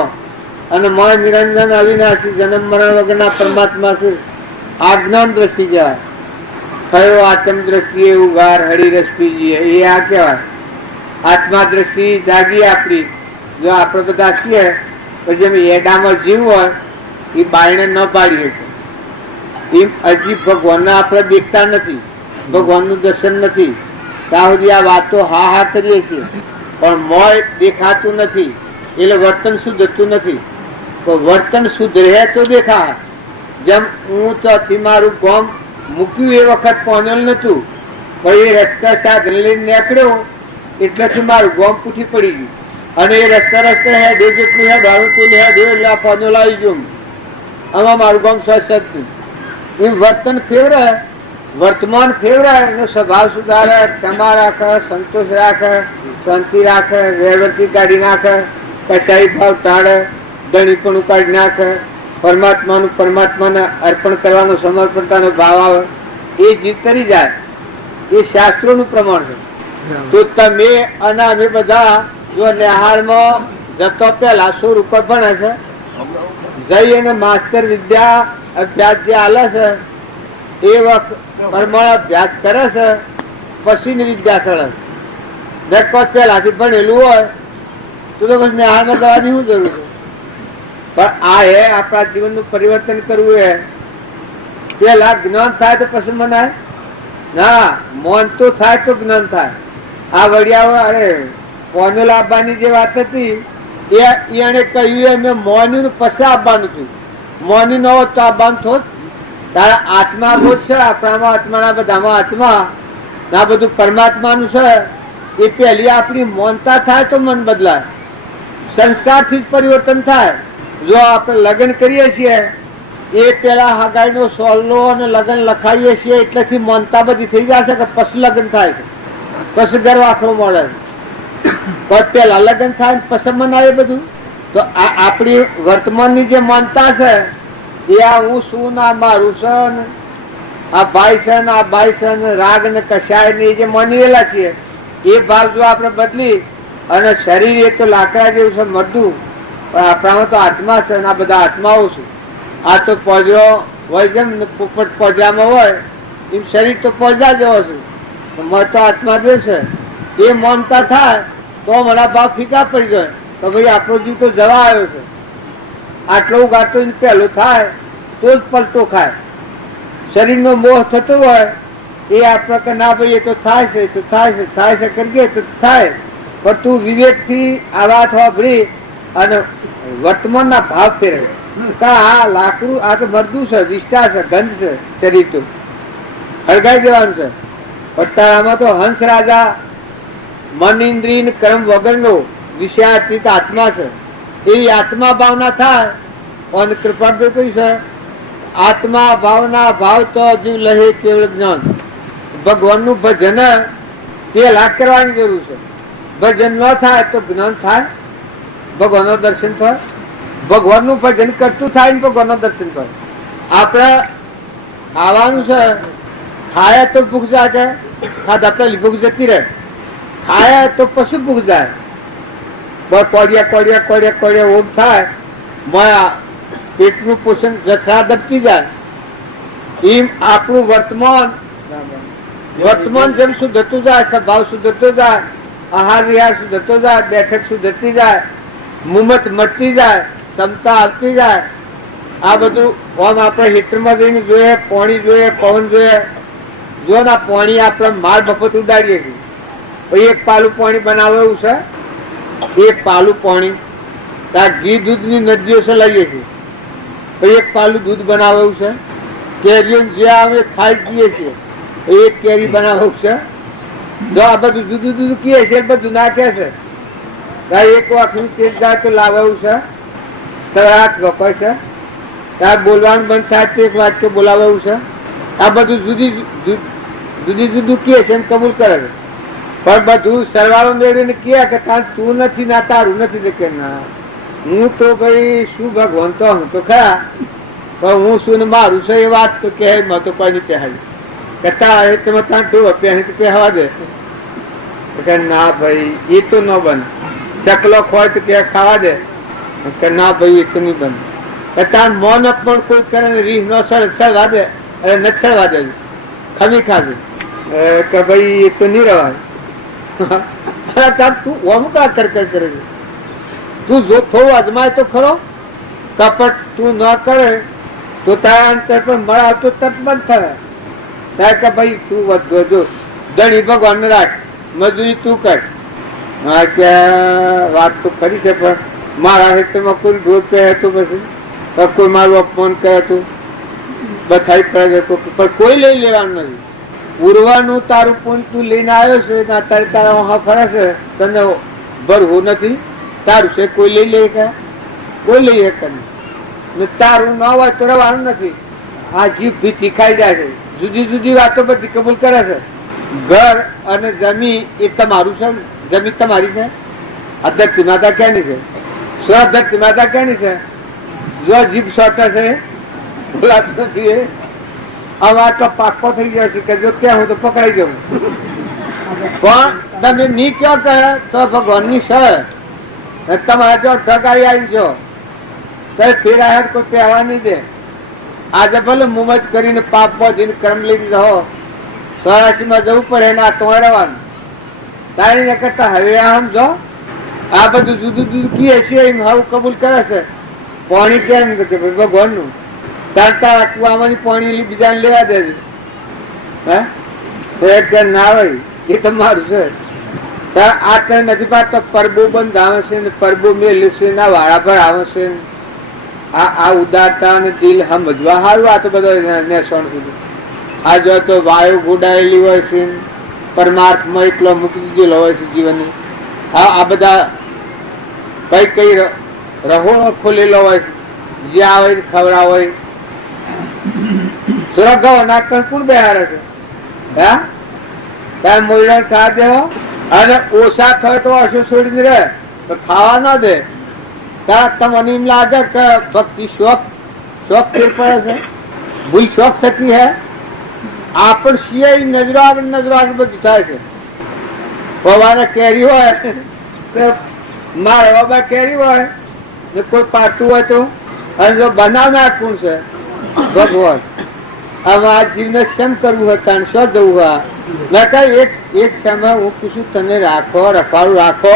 અને મય નિરંજન અવિનાશી જન્મ મરણ વગરના પરમાત્મા છે. આજ્ઞાન દ્રષ્ટિ કહેવાય. થયો આત્મ દ્રષ્ટિ એવું ગાર હળી રસ પીજીએ એ આ કહેવાય. આત્મા દ્રષ્ટિ જાગી આપણી. જો આપણે બધા છીએ તો જેમ એડામાં જીવ હોય એ બાયણે ન પાડીએ છીએ એમ હજી ભગવાનને આપણે દેખતા નથી, ભગવાનનું દર્શન નથી ત્યાં સુધી આ વાતો હા હા કરીએ છીએ પણ મોય દેખાતું નથી એટલે વર્તન શુદ્ધ થતું નથી. તો વર્તન શુદ્ધ રહે તો દેખા. જેમ હું તો મારું ગામ મૂક્યું એ વખત પહોંચેલ નતું પણ એ રસ્તા સાધન લઈને નીકળ્યો એટલેથી મારું ગામ પૂઠી પડી ગયું અને એ રસ્તા હેડે જેટલું હેડવાનું તું હેડ્યો એટલે આ પહોંચેલ આવી ગયો. આમાં મારું ગામ સ્વચ્છ એમ વર્તન ફેવરાય, વર્તમાન ફેવરાય એનો સ્વભાવ સુધારે, ક્ષમા રાખે, સંતોષ રાખે, શાંતિ રાખે, વ્યવર્તી કાઢી નાખે, કસાઈ ભાવ ટાળે, દણીપણું કાઢી નાખે, પરમાત્માને અર્પણ કરવાનો સમર્પણતાનો ભાવ આવે એ જીત કરી જાય. એ શાસ્ત્રોનું પ્રમાણ છે. તો તમે અને અમે બધા જો નિહાળમાં જતો પેલા 100 રૂપિયા ભણે છે જઈ અને માસ્ટર વિદ્યા અભ્યાસ જે હાલે છે એ વખત પ્રમાણ અભ્યાસ કરે છે પછીની વિદ્યા ચડે છે. પેલાથી ભણેલું હોય તો બસ નિહાળમાં જવાની શું જરૂર છે? પણ આ હે આપણા જીવનનું પરિવર્તન કરવું હે. પેલા જ્ઞાન થાય તો પછી મનાય ના, મૌન તો થાય તો જ્ઞાન થાય. આ વડિયા અરે પોનો લાવવાની જે વાત હતી એને કહ્યું મેં મૌની પછી આપવાનું હતું. મૌની ન હોત તો આપવાનું થોત. તારા આત્મા બોધ છે આપણામાં, આત્માના બધામાં આત્મા ના બધું પરમાત્માનું છે. એ પહેલી આપણી મૌનતા થાય તો મન બદલાય. સંસ્કારથી જ પરિવર્તન થાય. જો આપણે લગ્ન કરીએ છીએ એ પેલા હગાઈ નો સોલ્લો અને લગ્ન લખાઈએ છીએ એટલેથી મૌનતા બધી થઈ જશે કે પછી લગ્ન થાય છે, પછી ઘર વાખરો મળે. પણ પેલા લગ્ન થાય પછી મનાવે બધું. તો આપણી વર્તમાનની જે મૌનતા છે એ આ હું શું ના મારું છે ને આ ભાઈ છે ને આ ભાઈ છે ને રાગ ને કશાય ને જે માનીએલા છીએ એ ભાવ જો આપણે બદલી અને શરીર એ તો લાકડા જેવું છે મરદું પણ આપણામાં તો આત્મા છે ને આ બધા આત્માઓ છે. આ તો પોજરો હોય જેમ પોપટ પોજરામાં હોય એમ શરીર તો પોજરા જેવો છે. મર તો આત્મા જે છે એ મૌનતા થાય તો મારા ભાવ ફીકા પડી જાય તો ભાઈ આપણો જીવ તો જવા આવ્યો છે. આટલો ઉગાડતો પહેલો થાય તો જ પલટો ખાય. શરીરનો મોહ થતો હોય એ આપણે કે ના ભાઈ એ તો થાય છે, તો થાય છે, થાય છે કરીએ તો થાય. પણ તું વિવેકથી આ વાત વાપરી અને વર્તમાનના ભાવ ફેરવે. આ લાકડું આ તો મરદું છે, વિષ્ટા છે, ગંધ છે, શરીર તો હળગાઈ દેવાનું છે. આમાં તો હંસ રાજા મન ઇન્દ્રિય કર્મ વગરનો વિષયાતીત આત્મા છે. એ આત્મા ભાવના થાય અને કૃપા તો કઈ છે આત્મા ભાવના ભાવ તો જીવ લહે કેવળ જ્ઞાન. ભગવાનનું ભજન પેલા કરવાની જરૂર છે. ભજન ન થાય તો જ્ઞાન થાય, ભગવાનનું દર્શન થાય. ભગવાનનું ભજન કરતું થાય ને ભગવાનનું દર્શન થાય. આપણે ખાવાનું છે, ખાયા તો ભૂખ જાય, ખાધા પેલી ભૂખ જતી રહે. ખાયા તો પછી ભૂખ જાય. કોડિયા કોડિયા કોડિયા કોડિયા ઓમ થાય પેટનું પોષણ જથ્થા દબતી જાય. એમ આપણું વર્તમાન જેમ સુધરતું જાય, સ્વભાવ સુધરતો જાય, આહાર વિહાર સુધરતો જાય, બેઠક સુધરતી જાય, મુમત મળતી જાય, ક્ષમતા આવતી જાય. આ બધું આમ આપણે હીટરમાં જઈને જોઈએ, પાણી જોઈએ, પવન જોઈએ, જો ના પાણી આપણે માર મફત ઉડાડીએ છીએ, પછી એક પાલું પાણી બનાવે એવું છે, એક પાલું પાણી ઘી દૂધની નદીઓ ચલાવીએ છીએ, પછી એક પાલું દૂધ બનાવે એવું છે, કેરીઓ જે આવે ખાઈ જઈએ છીએ, એક કેરી બનાવે એવું છે. જો આ બધું જુદું જુદું કીએ છે બધું નાખે છે, એક વાખનું તેજ જાય તો લાવે એવું છે, હાથ વપાય છે, તાર બોલવાનું બંધ થાય તો એક વાક્ય બોલાવે એવું છે. આ બધું જુદી જુદું કીએ છે એમ કબૂલ કરે છે, પણ બધું સરવાળો મેળવીને કહે કે તું નથી ના તારું નથી, કે ના હું તો ભાઈ શું ભગવાન તો હું તો ખરા, પણ હું શું ને મારું છે એ વાત તો કહે તો કોઈ નહીં કહેવાય કે તારે તમે ત્યાં તું પહેવા દે કે ના ભાઈ એ તો ન બને, શકલો હોય તો કે ખાવા દે કે ના ભાઈ એ તો નહીં બને, કે તાર મોન પણ કોઈ કરે રીહ ન સળવા દે અરે ન સળવા દે ખમી ખાધું કે ભાઈ એ તો નહીં રવાય. તું અમુક કર કરે છે, તું જો થોડું અજમાય તો ખરો, કપટ તું ન કરે તો તારા અંતર પર મળાવ તો તત બંધ થાય. થાય કે ભાઈ તું વધો જો ધણી ભગવાન રાખ, મજૂરી તું કર. વાત તો ખરી છે, પણ મારા હેતુમાં કોઈ ઢોર કહે તો પછી કોઈ મારું અપમાન કહે તો બધાઈ પડે, પણ કોઈ લઈ લેવાનું નથી. ઉરવાનું તારું પૂન તું લઈને આવ્યો છે, તારે તારા ફરે છે, તને ભરવું નથી, તારું છે કોઈ લઈ લે કે કોઈ લઈ શકે નહીં, તારું ન હોય તો રવાનું નથી. આ જીભ ભીતી ખાઈ જાય છે, જુદી જુદી વાતો બધી કબૂલ કરે છે. ઘર અને જમીન એ તમારું છે, જમીન તમારી છે. આ ધરતી માતા ક્યાંની છે? શું ધરતી માતા ક્યાંની છે? જો જીભ સોટા છે બોલાતું નથી, હવે આટલો પાકો થઈ ગયો છે કે જો ક્યાં હું તો પકડાઈ જવું, પણ તમે ની ક્યાં કહે તો ભગવાન ની છે. તમારે જો ઠગાઈ આવી જો તો ફેરા કોઈ પહેવા નહીં દે. આજે ભલે મુમત કરીને પાપ બોધીને કર્મ લઈને રહો, 84 માં જવું પડે એને આ તો રહેવાનું તારી ને કરતા હવે આમ જો આ બધું જુદું જુદું કીએ છીએ એમ હવે કબૂલ કરે છે. પાણી કેમ કે ભગવાન નું તારતા કુવામાં પાણી બીજાને લેવા દેજો, હે ના હોય એ તમારું છે. આ કઈ નથી પાડતો પરબો બંધ આવે છે ને પરબો મેલ છે ના વાળા પર આવે છે. આ ઉદારતા અને દિલ સમજવા સારું આ તો બધો નેસણ સુધી આ જો તો વાયુ ગુડાયેલી હોય છે, પરમાર્થમાં એટલો મૂકી દીધેલો હોય છે જીવન. આ બધા કઈ કઈ રહોણો ખોલેલો હોય છે, જે આવે ખવડા હોય સુરગાવ નાક કોણ બેહારે છે? હા તારે મોયડા ખા દેવો અને ઓછા થાય તો અશો છોડીને રહે તો ખાવા ના દે. તમને એમ લાગે કે ભક્તિ શોખ ફેર પડે છે, ભૂલ શોખ થતી હે. આ પણ સિવાય નજરો આગળ બધું થાય છે. પવાને કેરી હોય મારે બાબા કેરી હોય ને કોઈ પાડતું હોય તો અને જો બનાવનાર કોણ છે? ભગવાન. હવે આ જીવને શેમ કરવું હોય તાણ શું જવું હોય નકર એક સમય હું પૂછું તમે રાખો રખવાડું રાખો,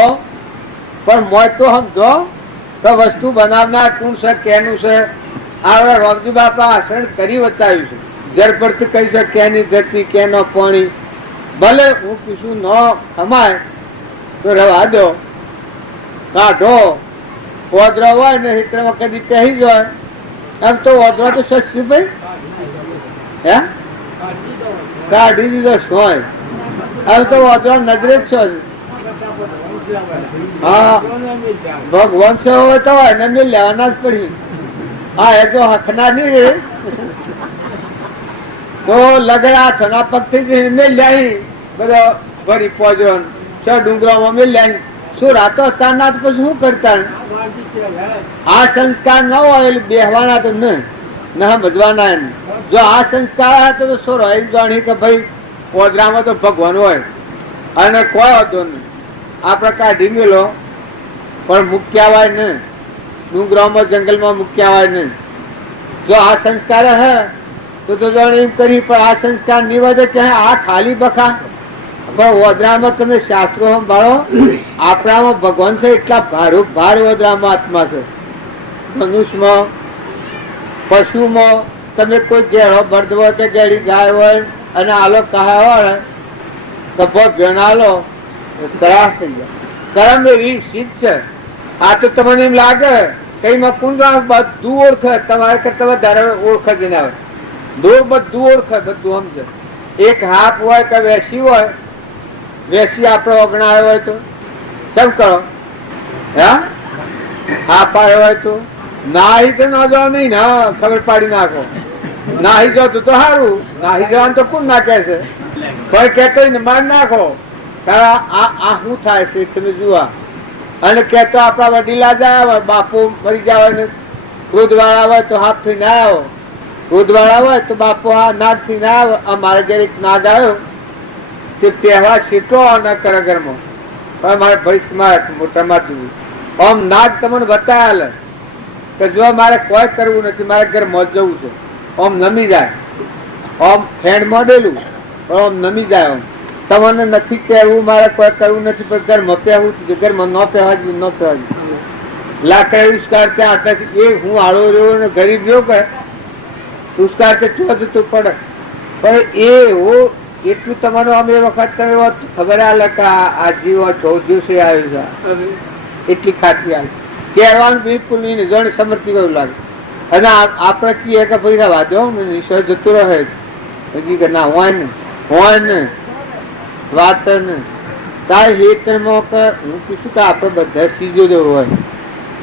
પણ મોય તો સમજો તો વસ્તુ બનાવનાર કોણ છે કેનું છે. આ રોમજી બાપા આસણ કરી બતાવ્યું છે, જર પડતું કહી છે કેની ધરતી કેનો પાણી. ભલે હું પૂછું ન ખમાય તો રવા દો, કાઢો ઓદરો હોય ને હિત્રમાં કદી પહેરી જાય એમ તો ઓદરો તો સસ્તી ભાઈ હે કાઢી દીધો હોય એમ તો ઓદરો નજરે જ છો. હા ભગવાન છે હોય તો એને મેં લેવાના જ પડી. હા એ જો હખના નહીં રે તો લગડા થના પગથી મેં લ્યાઈ બધો ભરી પોજરો ડુંગરામાં મેં લ્યાઈ શું રાતો હતા ના તો પછી શું કરતા? આ સંસ્કાર ન હોય બેહવાના તો ન સમજવાના. જો આ સંસ્કાર હતો તો શું રહી જાણી કે ભાઈ પોદરામાં તો ભગવાન હોય અને કોઈ હતો નહીં. આપણે કાઢી મેલો પણ મૂક્યા હોય ને ડુંગરામાં જંગલમાં મૂક્યા હોય ને. જો આ સંસ્કાર હે તો જાણે એમ કરી, પણ આ સંસ્કાર નહીં વધે કે આ ખાલી બખા. પણ વોદરામાં તમે શાસ્ત્રો સંભાળો, આપણામાં ભગવાન છે એટલા ભાર વોદરામાં આત્મા છે. મનુષ્યમાં પશુમાં તમે કોઈ ગેળો બળદ હોય કે ગેડી ગાય હોય અને આલો કહાવળ કભો ભેણાલો ત્રાસ થઈ જાય. કરમ એવી શીત છે. આ તો તમને એમ લાગે કઈ માં કુંડ બધું ઓળખે, તમારે કરતા વધારે ઓળખે જ ના આવે. દૂર બધું ઓળખે, બધું સમજે. એક હાપ હોય કે વેસી હોય, વેસી આપડે ઓગણાયો હોય તો શું કરો? હા, હાપ આવ્યો હોય તો નાહી તો ન જાઓ નહીં ને, ખબર પાડી નાખો. નાહી જાઓ તો સારું, નાહી જવાનું તો કોણ ના કે છે? કોઈ કેતો ને માર નાખો. આ શું થાય છે તમે જુઓ. અને કેતો આપડા વડીલા જાય હોય, બાપુ મરી જાય ને ક્રોધ વાળા હોય તો હાથ થી ના આવો, ક્રોધ વાળા હોય તો બાપુ હા નાગ થી ના આવે. અમારે ઘરે એક નાગ આવ્યો તે તહેવાર સીટો ન કરે ઘરમાં, પણ મારે ભવિષ્યમાં મોટામાં જોયું. આમ નાગ તમને બતાવેલ કે જો મારે કોઈ કરવું નથી, મારે ઘરમાં જવું છે. આમ નમી જાય, આમ ફેણ મોડેલું આમ નમી જાય. આમ તમને નથી કહેવું મારે કોઈ કરવું નથી, પણ ઘરમાં પહેવું છે, ઘરમાં ન પહેવા જોઈએ, ન પહેવા જોઈએ. લાકડા ઉસ્કાર ત્યાં હતા એ હું આળો રહ્યો ને ગરીબ રહ્યો કે ઉસ્કાર તે ચો જતું પડે. પણ એ એટલું તમારું આમ એ વખત તમે ખબર આલે કે આ જીવો 14 દિવસે આવ્યું છે, એટલી ખાતી આવે. કહેવાનું બિલકુલ નહીં, જણ સમર્થી એવું લાગે. અને આપણે કહીએ કે ભાઈ વાંધો નિશ્ચય જતું રહે, હજી કે ના હોય ને વાત ને તારે હેતરમાં કે હું પૂછું કે આપણે બધા સીજો જેવો હોય.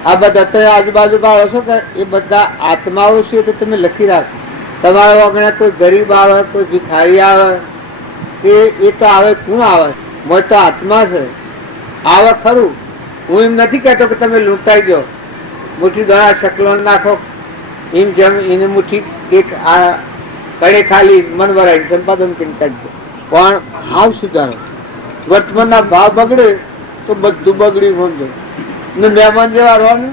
આ બધા તો આજુબાજુ બાળો છો કે એ બધા આત્માઓ છે તો તમે લખી રાખો. તમારા વગર કોઈ ગરીબ આવે, કોઈ ભિખારી આવે, એ તો આવે, કોણ આવે? મોય તો આત્મા છે, આવે ખરું. હું એમ નથી કહેતો કે તમે લૂંટાઈ જાઓ, મુઠ્ઠી દણા શકલો નાખો, એમ જેમ એને મુઠ્ઠી એક આ કડે ખાલી મન વરાય સંપાદન કરીને કાઢજો. પણ ભાવ સુધારો. વર્તમાનના ભાવ બગડે તો બધું બગડ્યું સમજો. ને મહેમાન જેવા રહો ને,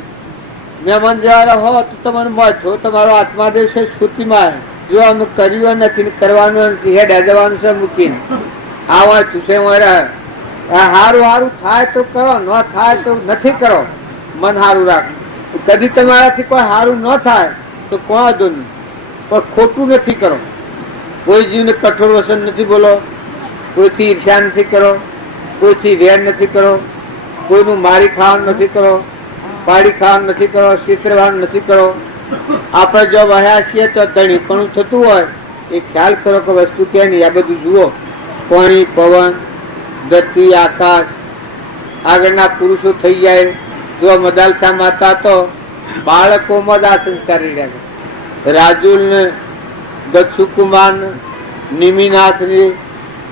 મહેમાન જેવા હો તો તમને મોજ છો. તમારો આત્મા દેશ છે સ્ફૂર્તિમાં. જો અમે કર્યું નથી, કરવાનું નથી, હેડ જવાનું છે મૂકીને આ હોય તું છે હારું હારું થાય તો કરો, ન થાય તો નથી કરો. મન હારું રાખ. કદી તમારાથી કોઈ હારું ન થાય તો કોઈ વાંધો નહીં, પણ ખોટું નથી કરો. કોઈ જીવને કઠોર વસન નથી બોલો, કોઈથી ઈર્ષ્યા નથી કરો, કોઈથી વેર નથી કરો, કોઈનું મારી ખાવાનું નથી કરો, પાડી ખાવાનું નથી કરો, શીતરવાનું નથી કરો. આપણે જો વહ્યા છીએ તો ધણી પણ થતું હોય એ ખ્યાલ કરો કે વસ્તુ કે નહીં. આ બધું જુઓ, પાણી, પવન, ધરતી, આકાશ, આગળના પુરુષો થઈ જાય. જો મદાલસા માતા તો બાળકોમાં જ આ સંસ્કાર રહ્યા છે. રાજુલ ને દક્ષુકુમાર ને નિમિનાથ ને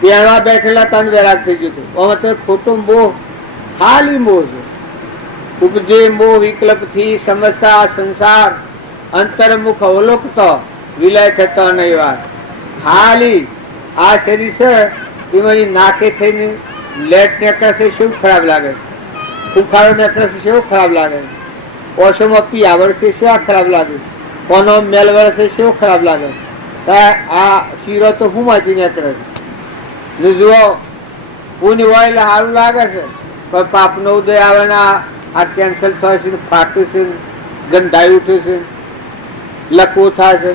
પહેલા બેઠેલા તન વેરાગ થઈ ગયું. હવે તો ખોટો મોહ, ખાલી મોહ છે. ઉપજે મોહ વિકલ્પ થી સમજતા સંસાર, અંતર્મુખ અવલોકતો વિલય થતો નહીં. વાત ખાલી આ શરીર છે એમાં નાકે થઈને લેટ નીકળે છે, શું ખરાબ લાગે? ઉખાડો નીકળે છે, શું ખરાબ લાગે? ઓછોમાં પી આવડે છે, શું ખરાબ લાગે? કોનો મેલ વળે છે, શું ખરાબ લાગે? આ શીરો તો હું માંથી નીકળે છે. જુઓ પૂન હોય એટલે સારું લાગે છે, પણ પાપ નો ઉદય આવે ને આ કેન્સલ થાય છે, ફાટું છે, ગંધાઈ ઉઠે છે, લકવો થાય છે.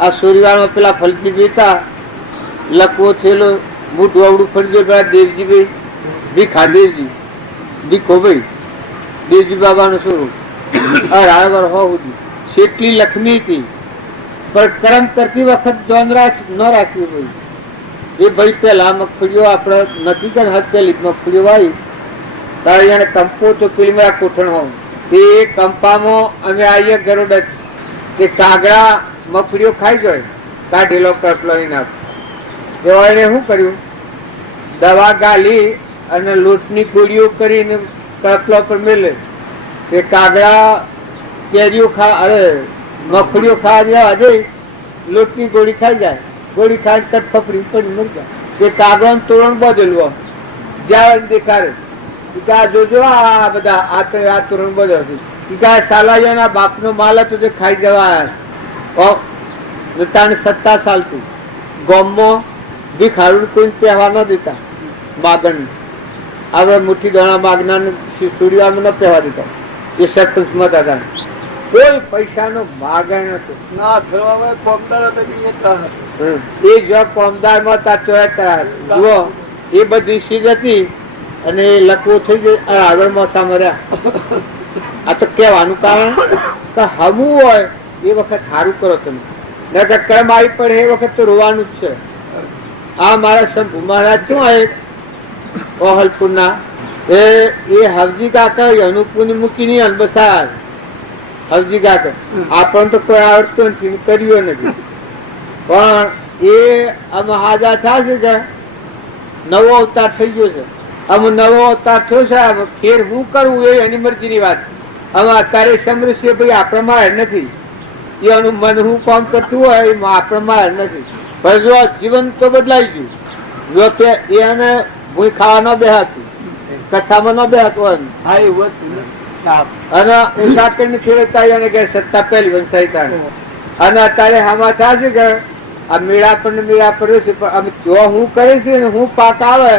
આ સૂર્યવાળમાં પેલા ફલકી પીતા લકવો થયેલો મોટું અવડું ફરી ગયો. પેલા દેવજીભાઈ ભીખાદેવજી ભીખોભાઈ દેવજી બાબાનું સ્વરૂપ રાણવર હો સુધી કેટલી લક્ષ્મી હતી, પણ કર્મ કરતી વખત જોન ન રાખવી ભાઈ. એ ભાઈ પેલા મગફળીઓ આપણે નથી કે હદ પેલી મગફળીઓ વાવી તારે એને કંપો તો પેલી કોઠણ હોવ એ કંપામાં અમે આવીએ ગરોડ કે કાગડા મગફળીઓ ખાઈ જાય, કાઢેલો કરપલો નાખ. એને શું કર્યું? દવા ગાલી અને લોટની ગોળીઓ કરીને કરપલો પર મેલે. એ કાગડા કેરીઓ મગફળીઓ ખાવા જવા દે, લોટની ગોળી ખાઈ જાય, ગોળી ખાઈ તરત ફફડી પડી મરી જાય. એ કાગડા તોરણ બદલવો જ્યાં દેખાડે જોજો આ બધા આ તોરણ બદલ સાલાના બાપ નો માલ હતો જે ખાઈ જવા 7 થી ગોમમાં ભીખારું કોઈ પહેવા ન દેતા. માગણ આપણે મુઠ્ઠી દોણા માગના સૂર્યમાં ન પહેવા દેતા. એ સરપંચમાં હતા કોઈ પૈસા નો માગણ હતો ના એ જો કોમદારમાં જુઓ એ બધી સીજ હતી અને એ લખવું થઈ ગયું આગળ મોસા મર્યા. આ તો કહેવાનું કારણ કે હમું હોય એ વખત સારું કરો તમે, નકર કર્મ આવી પડે એ વખત તો રોવાનું જ છે. આ મારા શંભુ મહારાજ શું એક ઓહલપુરના એ હવજી કાકા અનુપુની મૂકીની અનબસાર હવજી કાકા આપણને તો કોઈ આવડતું નથી, કર્યું નથી, પણ એ આમાં હાજા થશે કે નવો અવતાર થઈ ગયો છે. આમાં નવો અવતાર થયો છે. આમાં ફેર શું કરવું એ એની મરજીની વાત. આમાં અત્યારે સમૃદ્ધ છે ભાઈ આપણા માં નથી, એનું મન હું કામ કરતું હોય એ આપણા માં નથી. પણ જો જીવન તો બદલાઈ ગયું. જો કે એને ભૂઈ ખાવા ન બેહાતું, કથામાં ન બેહાતું અને ઉષા કરીને ફેરવતા એને કે સત્તા પહેલી વંશાયતા અને અત્યારે આમાં થશે કે આ મેળા પર મેળા પડ્યો છે, પણ અમે જો હું કરીશ ને હું પાક આવે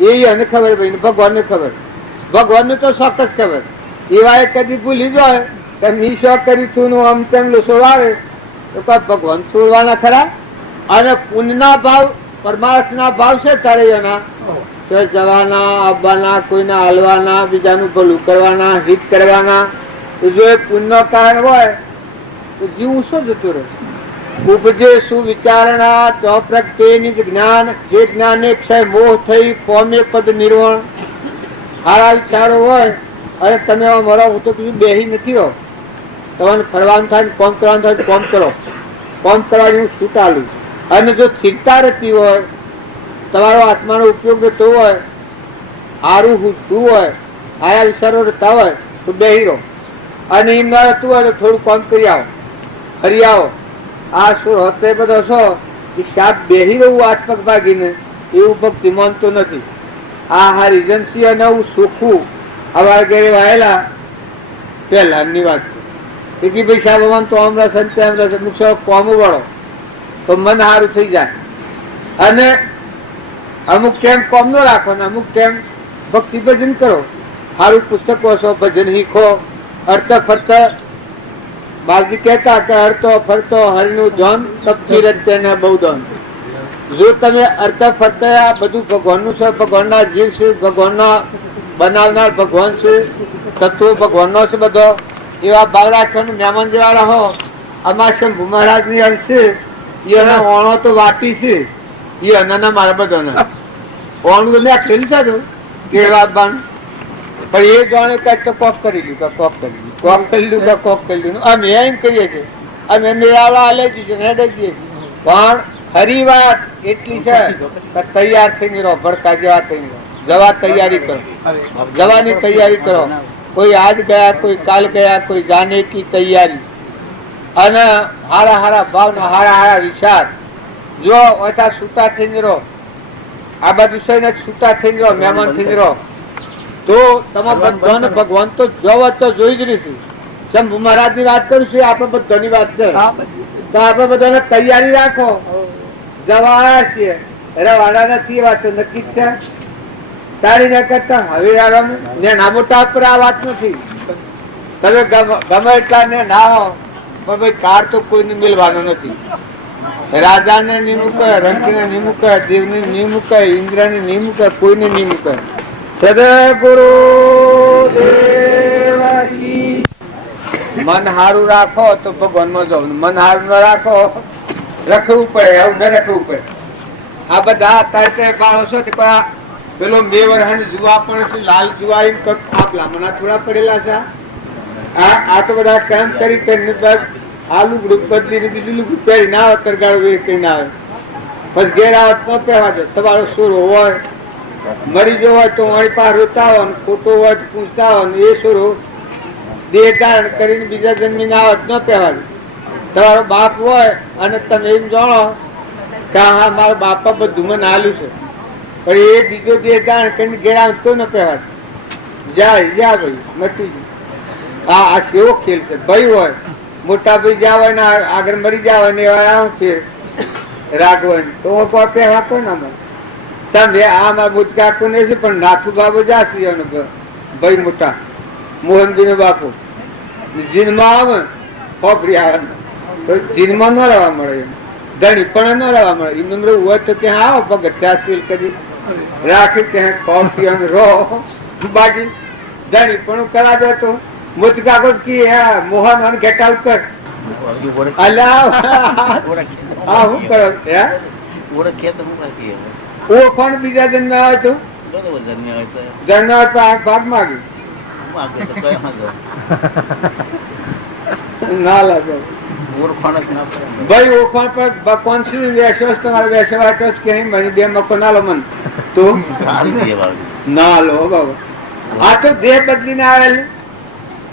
એ એને ખબર ભાઈ, ભગવાનને ખબર, ભગવાનને તો ચોક્કસ ખબર. એવા કદી ભૂલી જાય કે મી શોખ કરી તું આમ તેમ લોસો વાળે તો ભગવાન છોડવાના ખરા. અને પુણ્યના ભાવ પરમાર્થના ભાવ છે તારે એના જવાના આવવાના, કોઈના હાલવાના, બીજાનું ભલું કરવાના, હિત કરવાના. જો એ પુણ્ય કારણ હોય તો જીવ શું જતું રહે. ઉપજે સુવિચારણા તો પ્રગટે જ્ઞાન, જે જ્ઞાન ક્ષય મોહ થઈ પોમે પદ નિર્વણ. સારા વિચારો હોય અને તમે મરો હું તો કીધું બેહી નથી રહો, તમારે ફરવાનું થાય કોમ કરવાનું થાય કોમ કરો, કોમ કરવાની હું છૂટ આલું. અને જો સ્થિરતા રહેતી હોય, તમારો આત્માનો ઉપયોગ થતો હોય, સારું હુસતું હોય, આયા વિચારો રહેતા હોય તો બેહી રહો. અને એમ ના રહેતું હોય તો થોડું કામ કરી આવો, ફરી આવો. આ શું હોતે બધો છો એ સાપ બેહી રહું હાથ પગ ભાગીને એવું ભક્તિ માનતો નથી. આ હાર એજન્સી અને હું સુખું અમારા ઘરે વાયેલા પહેલાની વાત છે કે ભાઈ સાહેબ અમાન તો હમણાં સંતે હમણાં મુખ્ય કોમ વળો તો મન સારું થઈ જાય. અને અમુક ટાઈમ કોમ નો રાખો ને અમુક ટાઈમ ભક્તિ ભજન કરો. સારું પુસ્તક વાંચો, ભજન શીખો, અર્થ ફરત બાજી કહેતા કે અર્થો ફરતો હરિનું ધન તપથી રચે ને બહુ ધન. જો તમે અર્થ ફરતા બધું ભગવાનનું છે, ભગવાનના જીવ છે, ભગવાનના બનાવનાર ભગવાન છે, તત્વો ભગવાનનો છે બધો, એવા ભાવ રાખવાનું મહેમાન જેવા રહો. અમાર શંભુ મહારાજ ની અંશ છે એના ઓણો તો વાટી છે એ અનાના મારા બધાના ઓણું તો નાખેલું છે કેળવા બાન, પણ એ જાણે કઈક તો કોક કરી લ્યું કે કોક કરી લ્યું, કોક કરી લ્યું કે કોક કરી લ્યું. અમે એમ કરીએ છીએ, અમે મેળાવડા હાલે છીએ હેડે છીએ. પણ ખરી વાત એટલી છે કે તૈયાર થઈને રહો, ભડકા જેવા થઈને રહો, જવા તૈયારી કરો, જવાની તૈયારી કરો. કોઈ આજ ગયા, કોઈ કાલ ગયા, કોઈ જાને કી તૈયારી. અને હારા હારા ભાવના હારા હારા વિચાર. જો ઓછા છૂટા થઈને રહો, આ બાજુ છે છૂટા થઈને રહો, મહેમાન થઈને રહો તો તમારા બધાને ભગવાન તો જોવા તો જોઈ જ રહીશું. શંભુ મહારાજ ની વાત કરું છું, આપણે બધાની વાત છે. તો આપણે બધાને તૈયારી રાખો, જવા આવ્યા છીએ, રવાના નથી વાત તો નક્કી જ છે. તારી ના કરતા હવે ના મોટા પર આ વાત નથી. તમે ગમે એટલા ને ના હો પણ ભાઈ કાર તો કોઈને મિલવાનો નથી. રાજાને નહીં મૂકે, રંકને નહીં મૂકે, દેવને નહીં મૂકે, ઇન્દ્રને નહીં મૂકે, કોઈને નહીં મૂકે. સદગુરુ મન હારું રાખો તો ભગવાન માં જાવ, મન હારું ન રાખો રખવું પડે, આવું ન રખવું પડે. આ બધા અત્યારે માણસો પેલો મેવર જુવા પણ છે, લાલ જુવા એમ આ બ્રાહ્મણા થોડા પડેલા છે. આ તો બધા કામ કરી આ લુગડું બદલીને બીજું લુગડું પહેરી ના આવે, કરગાડું એ કઈ ના આવે. પછી ઘેર આવત ન પહેવા દે. તમારો સુરો હોય મરી જો હોય તો મારી પાસે રોતા હોય, ખોટો હોય તો પૂછતા હોય, એ સુરો દેહ ધારણ કરીને બીજા જન્મી ના આવત ન પહેવા દે. તમારો બાપ હોય અને તમે એમ જાણો કે હા મારા બાપા બધું મને આલ્યું છે, પણ એ બીજો દેહ ધારણ કરીને ઘેર આવતો ન પહેવા દે. જાય જા ભાઈ મટી જાય. આ સેવો ખેલ છે. ભાઈ હોય મોટા ભાઈ જ્યાં હોય ને આગળ મરી જાય ને એવા ફેર રાગવન તો પહેવા કોઈ ના મળે. તમે આ મારા મુજકાકુ ને છે પણ નાથુ બાબુ જાસી ભાઈ મોટા મોહનજી નો બાપુ જીનમાં આવે ખોપરી આવે જીનમાં ન રહેવા મળે. ધણી પણ ન રહેવા મળે. એમ નમ્ર હોય તો ત્યાં આવો પગથિયા સીલ કરી રાખી ત્યાં કોફી અને રો બાકી ધણી પણ કરાવે તો મુજ કાગજ કી મોહન અને ગેટ આઉટ કર હા હું કરો ઓળખણ બીજા જન્મ આવે તો જન્મ તો આ ભાગ માંગ્યું ના લાગે ભાઈ ઓળખાણ પર ભગવાન શું વેસો તમારે વેસવા તો કે મને બે મકો ના લો મન તો ના લો બાબા. આ તો દેહ બદલીને આવેલ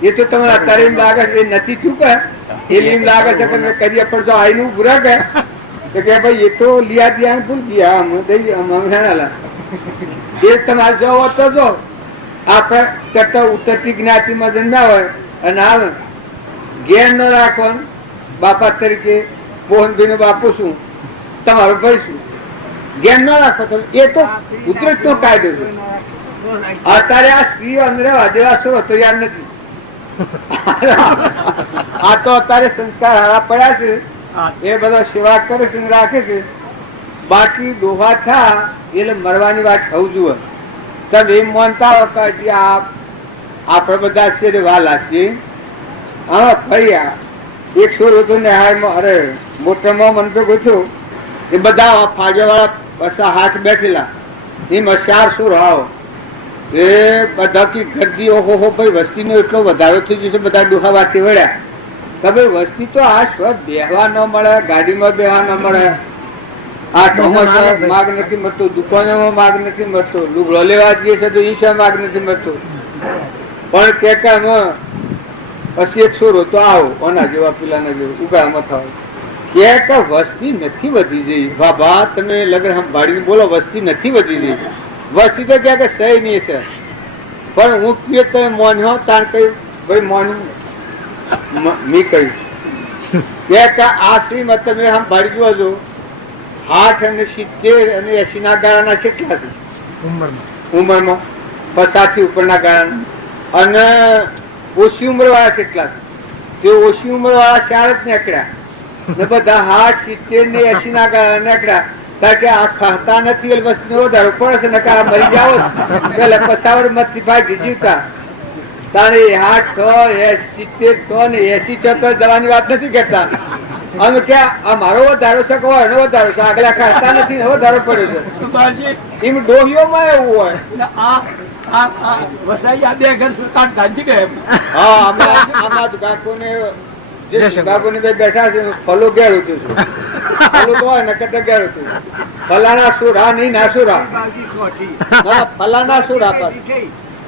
એ તો તમને અત્યારે એમ લાગે છે એ નથી થયું કે એમ લાગે છે કે મેં કરીએ પણ જો આઈનું બુરા કે ભાઈ એ તો લિયા દિયા ભૂલ ગયા એ તમારે જો તો જો આપણે કરતા ઉત્તરથી જ્ઞાતિમાં જન્મ્યા હોય અને આવે ઘેર ન રાખવાનું બાપા તરીકે મોહનભાઈ નો બાપુ શું તમારો ભાઈ શું ઘેર ન રાખો તમે એ તો કુદરત નો કાયદો છે. અત્યારે આ સ્ત્રી અંદર આદિવાસીઓ તૈયાર નથી. આ તો અત્યારે સંસ્કાર હારા પડ્યા છે એ બધા સેવા કરે છે રાખે છે. બાકી ડોહા થા એટલે મરવાની વાત થવું જોઈએ. તમે એમ માનતા હો કે આપડે બધા છે વાલા છીએ. હા ફરી એક સોર હતો ને અરે મોટરમાં મન તો ગોઠ્યો એ બધા ફાજે વાળા બસા હાથ બેઠેલા એમાં 4 સોર આવો એ બધા કી ઘરજી ઓહો ભાઈ વસ્તી નો એટલો વધારો થઈ જશે. બધા ડોહા વાથી વળ્યા તમે વસ્તી તો આ સ્વ બેહવા ન મળે, ગાડીમાં બેહવા ન મળે, આ ચોમાસા માગ નથી મળતો, દુકાનોમાં માગ નથી મળતો, લુગડો લેવા જઈએ છે તો એ માગ નથી મળતો. પણ કે પછી 100 તો આવો ઓના જેવા પેલાના જેવું ઉગામાં થાવ કે વસ્તી નથી વધી જઈ. બાબા તમે લગ્ન સંભાળીને બોલો વસ્તી નથી વધી જઈ. વસ્તી તો ક્યાં કે સહી નહીં છે પણ હું કહીએ તો મોન્યો તાર કઈ ભાઈ મોન મી કહ્યું કે આ શ્રીમાં તમે સંભાળી જુઓ છો 60 અને 70 અને 80 ના ગાળાના કેટલા છે ઉંમરમાં 50 ઉપરના ગાળાના અને ઓછી ઉંમર વાળા કેટલા તે ઓછી ઉંમર વાળા 4 જ નીકળ્યા ને બધા 60, 70 ને 80 ના ગાળા નીકળ્યા. કારણ કે આ ખાતા નથી વસ્તુ વધારો પડે છે ને કે આ મરી જાઓ પેલા 50 મત ભાગી જીવતા તારે 60, 70 ને 80 તો જવાની વાત નથી કરતા. અમે ક્યાં આ મારો વધારો છે કે એનો વધારો છે આગળ ખાતા નથી ને વધારો પડ્યો છે એમ ડોહીઓમાં એવું હોય. બેઠા છે ફલો ગેળું છું ફલો તો હોય ને કટે ગેળું છું ફલાના સુરા નહીં ના સુરા ફલાના સુરા પર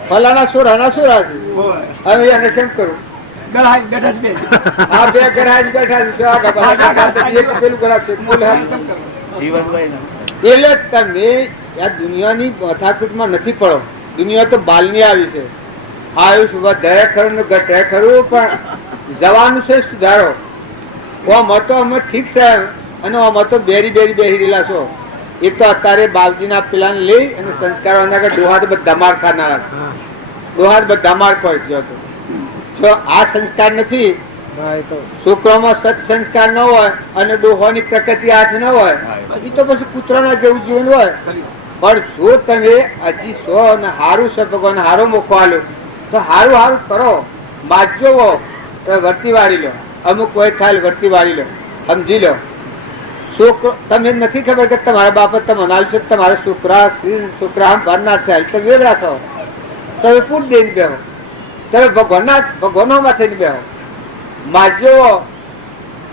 ફલાના સુરા ના સુરા છે. હવે એને કેમ કરું આ બે ગરાજ બેઠા એટલે તમે આ દુનિયાની માથાકૂટમાં નથી પડો. દુનિયા તો બાલની આવી છે. આયુષ વધે ખરું ને ઘટે ખરું પણ જવાનું છે સુધારો. આમાં તો અમે ઠીક છે અને આમાં તો બેરી બેહી રહેલા છો. એ તો અત્યારે બાપજીના પેલાને લઈ અને સંસ્કારો ડોહા તો બધા માર ખાનારા ડોહા બધા માર પડી ગયો હતો. જો આ સંસ્કાર નથી છોકરામાં સત સંસ્કાર ન હોય અને ડોહાની પ્રકૃતિ હાથ ન હોય પછી તો પછી કૂતરાના જેવું જીવન હોય. પણ જો તમે હજી 100 ને હારું છે ભગવાન હારો મોકો આલ્યો તો હારું હારું કરો. માજો વર્તી વાળી લો, અમુક કોઈ ખાલ વર્તી વાળી લો, સમજી લો. છોકરો તમને નથી ખબર કે તમારા બાપા તમે નાલ છે તમારા છોકરા ભરનાર થાય તમે રાખો તમે પૂટ દઈને બેહો તમે ભગવાનો માથે બેહો. માજો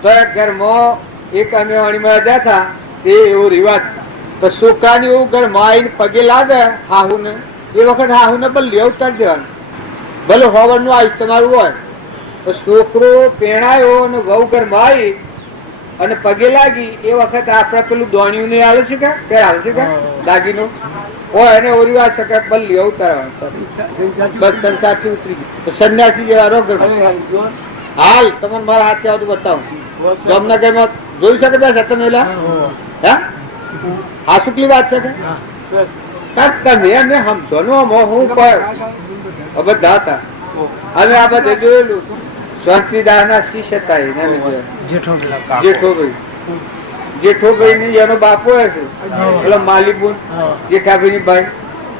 તો ઘરમાં એક અમે વાણીમાં ગયા હતા એ એવો રિવાજ તો છોકરાની એવું ઘરમાં આવીને પગે લાગે હાહુ ને એ વખત હાહુ ને ભલે ઉતારી દેવાનું ભલે હોવર નું આયુષ તમારું હોય. તો છોકરો પેણાયો અને વહુ ઘરમાં આવી અને પગે લાગી એ વખત આપડે પેલું દોણિયું નહીં આવે છે કે આવે છે કે દાગીનું હોય એને ઓરી વાત છે કે ભલે ઉતારવાનું બસ સંસાર થી ઉતરી ગયું. સંન્યાસી જેવા રોગ હાલ તમને મારા હાથે આવતું બતાવું. જામનગરમાં જોઈ શકે બે તમે હે આ શુકલી વાત છે કે તમે એમને સમજો હું બધા હતા અમે આ બધે જોયેલું. શાંતિદાસ ના શિષ્ય હતા જેઠોભાઈ જેઠોભાઈ ની એનો બાપો હશે પેલો માલીબુન જેઠાભાઈ ની ભાઈ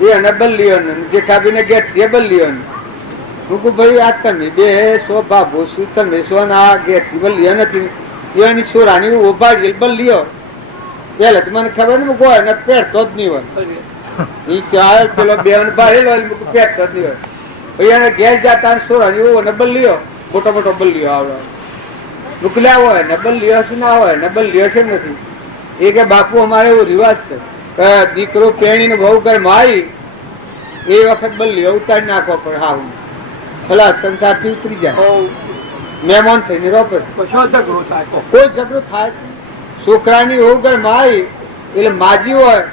એ અને બલ્લીઓ જેઠાભાઈ ને ગેટ એ બલ્લીઓ ભાઈ આ તમે બે સો બાબો શું તમે સો ના ગેટ બલ્લીઓ નથી એની સોરાની ઉભાડી બલ્લીઓ પેલા તો મને ખબર ને ગોય ને પહેરતો જ નહીં હોય એ ક્યાં પેલો બેન ભાડેલો પહેરતો જ નહીં હોય પછી એને ઘેર જતા સોરાની ને બલ્લીઓ મોટો મોટો બલ્લીઓ આવડે મોકલ્યા હોય ને બલ્લીઓ છે ના હોય ને બલ્લીઓ છે નથી એ કે બાપુ અમારે એવું રિવાજ છે કે દીકરો પેણીને બહુ ઘરમાં આવી એ વખત બલ્લીઓ ઉતારી નાખવો પડે હા ખલાસ સંસાર થી ઉતરી જાય મહેમાન થઈને રોપે કોઈ ઝઘડો થાય છોકરાની હોવ ઘરમાં આવી એટલે માજી હોય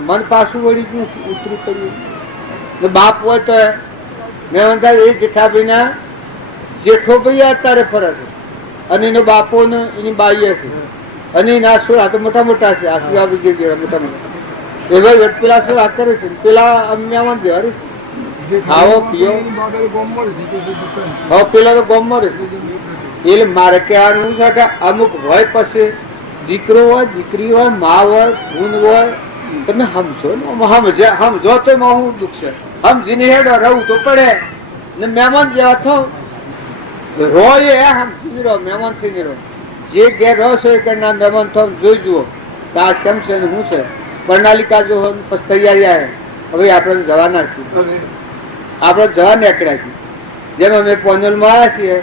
મન પાછું વળી ગયું ઉતરું કર્યું બાપ હોય તો મહેમાન થાય એ જેઠાભાઈ ના જેઠો ભાઈ અત્યારે ફરક અને એનો બાપો ને એની બાઈ છે અને એના સોરા તો મોટા મોટા છે આશીર્વાદ મોટા મોટા એવા પેલા સોરા કરે છે પેલા મહેમાન જેવા ખાવો પીઓ પેલા તો ગોમ મળે એટલે મારે કહેવાનું છે કે અમુક હોય પછી દીકરો હોય દીકરી હોય મા હોય ખૂન હોય તમે સમજો સમજો તો હું દુઃખ છે સમજીને હેડો રહું તો પડે ને મહેમાન જેવા થો રોય એ સમજી રહો મહેમાન થઈ રહો જે ઘેર રહો છો એ ના મહેમાન થો જોઈ જુઓ કે આ કેમ છે ને શું છે પ્રણાલિકા જો પછી તૈયારી આવે હવે આપણે જવાના છીએ આપણે જવા નીકળ્યા છીએ જેમ અમે પોનલમાં આવ્યા છીએ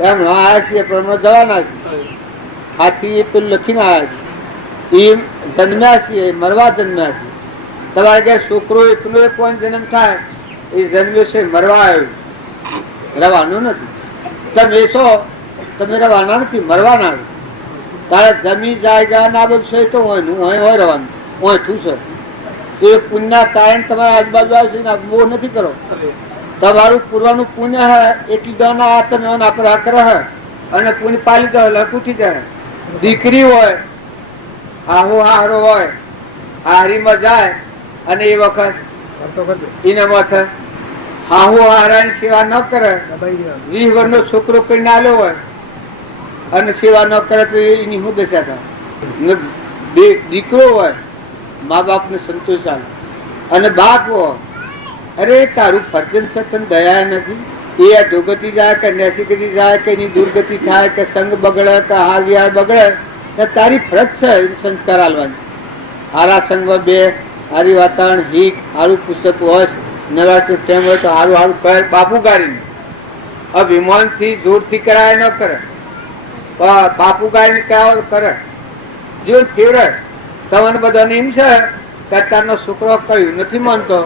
એમ આવ્યા છીએ પણ અમે જવાના છીએ આથી પેલું લખીને આવ્યા છીએ એ જન્મ્યા છીએ મરવા જન્મ્યા છીએ તમારે ઘેર છોકરો એકલો કોઈ જન્મ થાય એ જન્મ્યો છે મરવા આવ્યો રવાનું નથી તમે છો તમે રવાના નથી મરવાના તારે જમી જાયગા ના બધું છે તો હોય રવાનું હોય થયું છે એ પુણ્ય કારણ તમારા આજુબાજુ આવશે ને બહુ નથી કરો તમારું પૂર્વનું પુણ્ય હે એટલી દવાના તમે આપણા કરે હે અને પુણ્ય પાલી દો લખ ઉઠી જાય દીકરી હોય આહો હારો હોય હારીમાં જાય અને એ વખત એને વખત હાહુ હારાની સેવા ન કરે 20 વર્ષનો છોકરો કઈ નાલ્યો હોય અને સેવા ન કરે તો એની શું દશા થાય દીકરો હોય મા બાપ ને સંતોષ આવે અને બાપ અરે તારું ફરજન છે તને દયા નથી એ અધોગતિ જાય કે નૈસિકતિ જાય કે એની દુર્ગતિ થાય કે સંગ બગડે કે હાર વિહાર બગડે તારી ફરજ છે સંસ્કાર આલવાની હારા સંગમાં બે હારી વાતાવરણ હીક સારું પુસ્તક હોય નવરાત્રી ટાઈમ હોય તો સારું સારું કહે બાપુ ગાડીને અભિમાન થી જોર થી કરાય ન કરે બાપુ ગાડીને કહેવા કરે જો ફેવરેટ તમને બધાને એમ છે કે અત્યારનો છોકરો કયું નથી માનતો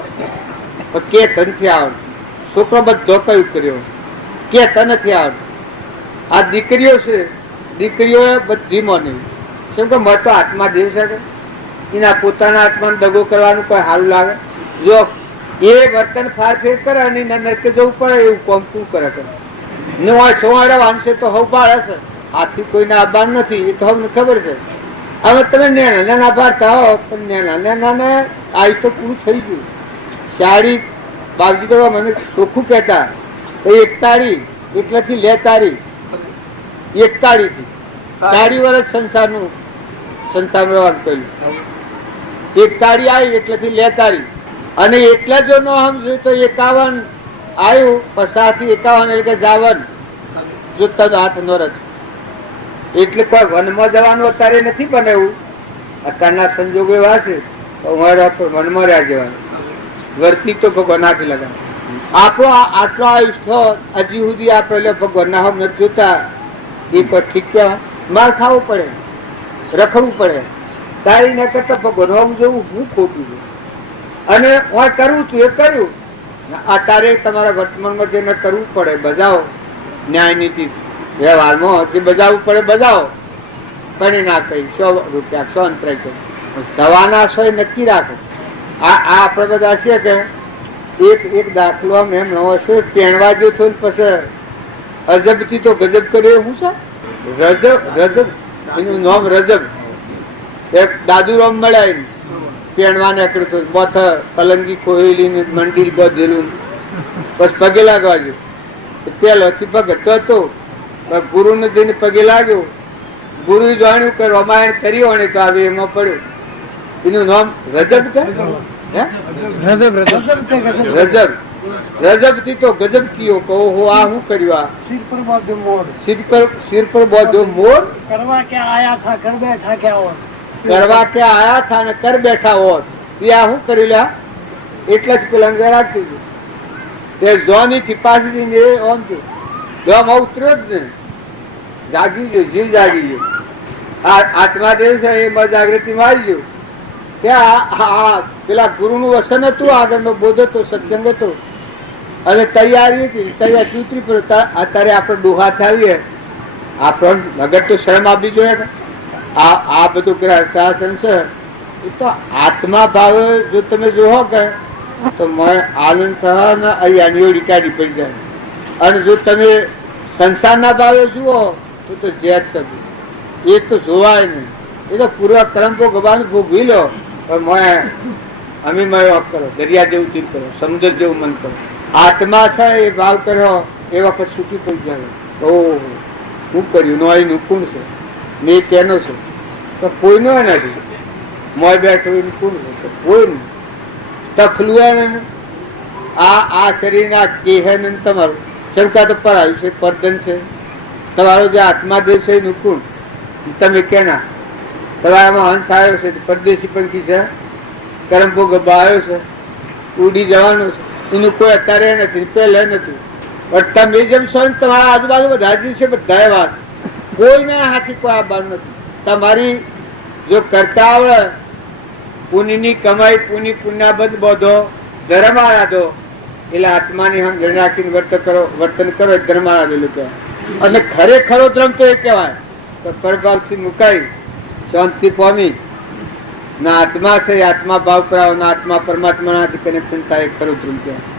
કે નથી આવડતું છોકરો બધો કયું કર્યો કે નથી આવડતું આ દીકરીઓ છે દીકરીઓ બધી માને કેમ કે મત તો આત્મા દેવ છે કે એના પોતાના આત્માને દગો કરવાનું કોઈ સારું લાગે જો એ વર્તન ફારફેર કરે અને નરકે જવું પડે એવું કોમ શું કરે ને છોવાડે વાંચશે તો હવ બાળ હશે આથી કોઈને આબાન નથી એ તો અમને ખબર છે હવે તમે નાના નાના ભારતા હો પણ નાના નાના આ તો પૂરું થઈ ગયું સાડી બાપજી તો મને ચોખ્ખું કહેતા એકતાળી એટલેથી લે તારી એકતાળી થી 40 વર્ષ સંસારનું રહેવાનું કહ્યું એકતાળી આવી એટલેથી લે તારી અને એટલા જો ન સમજ્યું તો 51 આવ્યું પછી 51 એટલે જાવન જો તદ હાથ નો રચ એટલે કોઈ વનમાં જવાનું અત્યારે નથી બનાવ્યું અત્યારના સંજોગો એવા છે વનમાં રહ્યા જવાનું વર્તી તો ભગવાન હાથી લગાવ આપણો આટલો આયુષ્ય હજી સુધી આપણે ભગવાન ના હમ નથી જોતા એ પર ઠીક છે માર ખાવું પડે રખડવું પડે તારી ન કરતા ભગવાન હમ જોવું હું ખોટું છે અને હું કરવું તું એ કર્યું અત્યારે તમારા વર્તમાનમાં જેને કરવું પડે બજાવો ન્યાય નીતિ વ્યવહારમાં જે બજાવવું પડે બજાવો પણ ના કહી 100 રૂપિયા 100 અંતરાય કહી સવાના 100 નક્કી રાખો આ આપણે બધા છે કે એક દાખલો એમ નવો છે પહેણવા જો થયું પછી અજબ થી તો ગજબ કર્યો શું છે રજબ એનું નામ રજબ એક દાદુરામ મળ્યા પહેણવા નીકળતો બોથ પલંગી ખોયેલી મંદિર બધેલું બસ પગે લાગવા ગયો પેલો થી ભગતો હતો ગુરુ ને જઈને પગે લાગ્યો ગુરુ જાણ્યું કે રામાયણ કર્યો ને તો આવી એમાં પડ્યું. એનું નામ રજબ કે રજબ. રજબ થી તો ગજબ કયો કહો હો આ શું કર્યું? આ સિર પર બોધો મોર કરવા કે આયા થા કર બેઠા હોત. એ આ શું કર્યું લ્યા? એટલે જ પેલા અંદર રાખી દીધું. તે જોની થી પાછી ઓમ થયું. જોમ ઉતર્યો જ ને, જાગી ગયો, જીવ જાગી ગયો. આ આત્મા દેવ છે એમાં જાગૃતિ માં આવી ગયું. ત્યાં પેલા ગુરુ નું વસન હતું, આગળનો બોધ હતો, સત્સંગ હતો અને તૈયારી હતી. તૈયારી ઉતરી પડ્યો. અત્યારે આપણે ડોહા થાવીએ, આપણને નગર તો શરમ આપવી જોઈએ ને. આ બધું શાસન છે એ તો આત્મા ભાવે જો તમે જોવો કે તો આનંદ થવાના અહીંયાની રીકાડી પડી જાય. અને જો તમે સંસારના ભાવે જુઓ તો જેત શબ્દ એ તો જોવાય નહીં. એ તો પૂર્વ કર્મ તો ગવાન ભોગવી લો, પણ અમે કરો, દરિયા જેવું ચીજ કરો, સમુદ્ર જેવું મન કરો. આત્મા છે એ ભાવ કર્યો એ વખત છૂટી પડી જાય. ઓહો શું કર્યું? નો એનું કોણ છે ને તેનો છે તો કોઈનો નથી. મોય બેઠો એનું કોણ છે? કોઈ નહીં. તખલું આ શરીરના કેહન તમારું શંકા તો પર આવ્યું છે, પરદન છે. તમારો જે આત્મા દેહ છે એનું કોણ? તમે કેના? તમારામાં હંસ આવ્યો છે, પરદેશી પંખી છે, કરમ ભોગ આવ્યો છે, ઉડી જવાનો છે. એનું કોઈ અત્યારે નથી, પહેલે નથી. પણ તમે જેમ છો તમારા આજુબાજુ બધા જ છે, બધા વાત કોઈને હાથી કોઈ આ બાર નથી. તમારી જો કરતા આવડે પુણ્યની કમાઈ, પુણ્યાબદ્ધ બોધો, ધર્મ આરાધો, એટલે આત્માની સમજણ રાખીને વર્તન કરો એ ધર્મ આરાધેલું કહેવાય. અને ખરેખરો ધર્મ તો એ કહેવાય તો કરભાવથી મુકાઈ શાંતિ પામી ના આત્મા છે, આત્મા ભાવ કરાવો ના આત્મા પરમાત્મા કનેક્શન થાય, ખરું ધર્મ કહેવાય.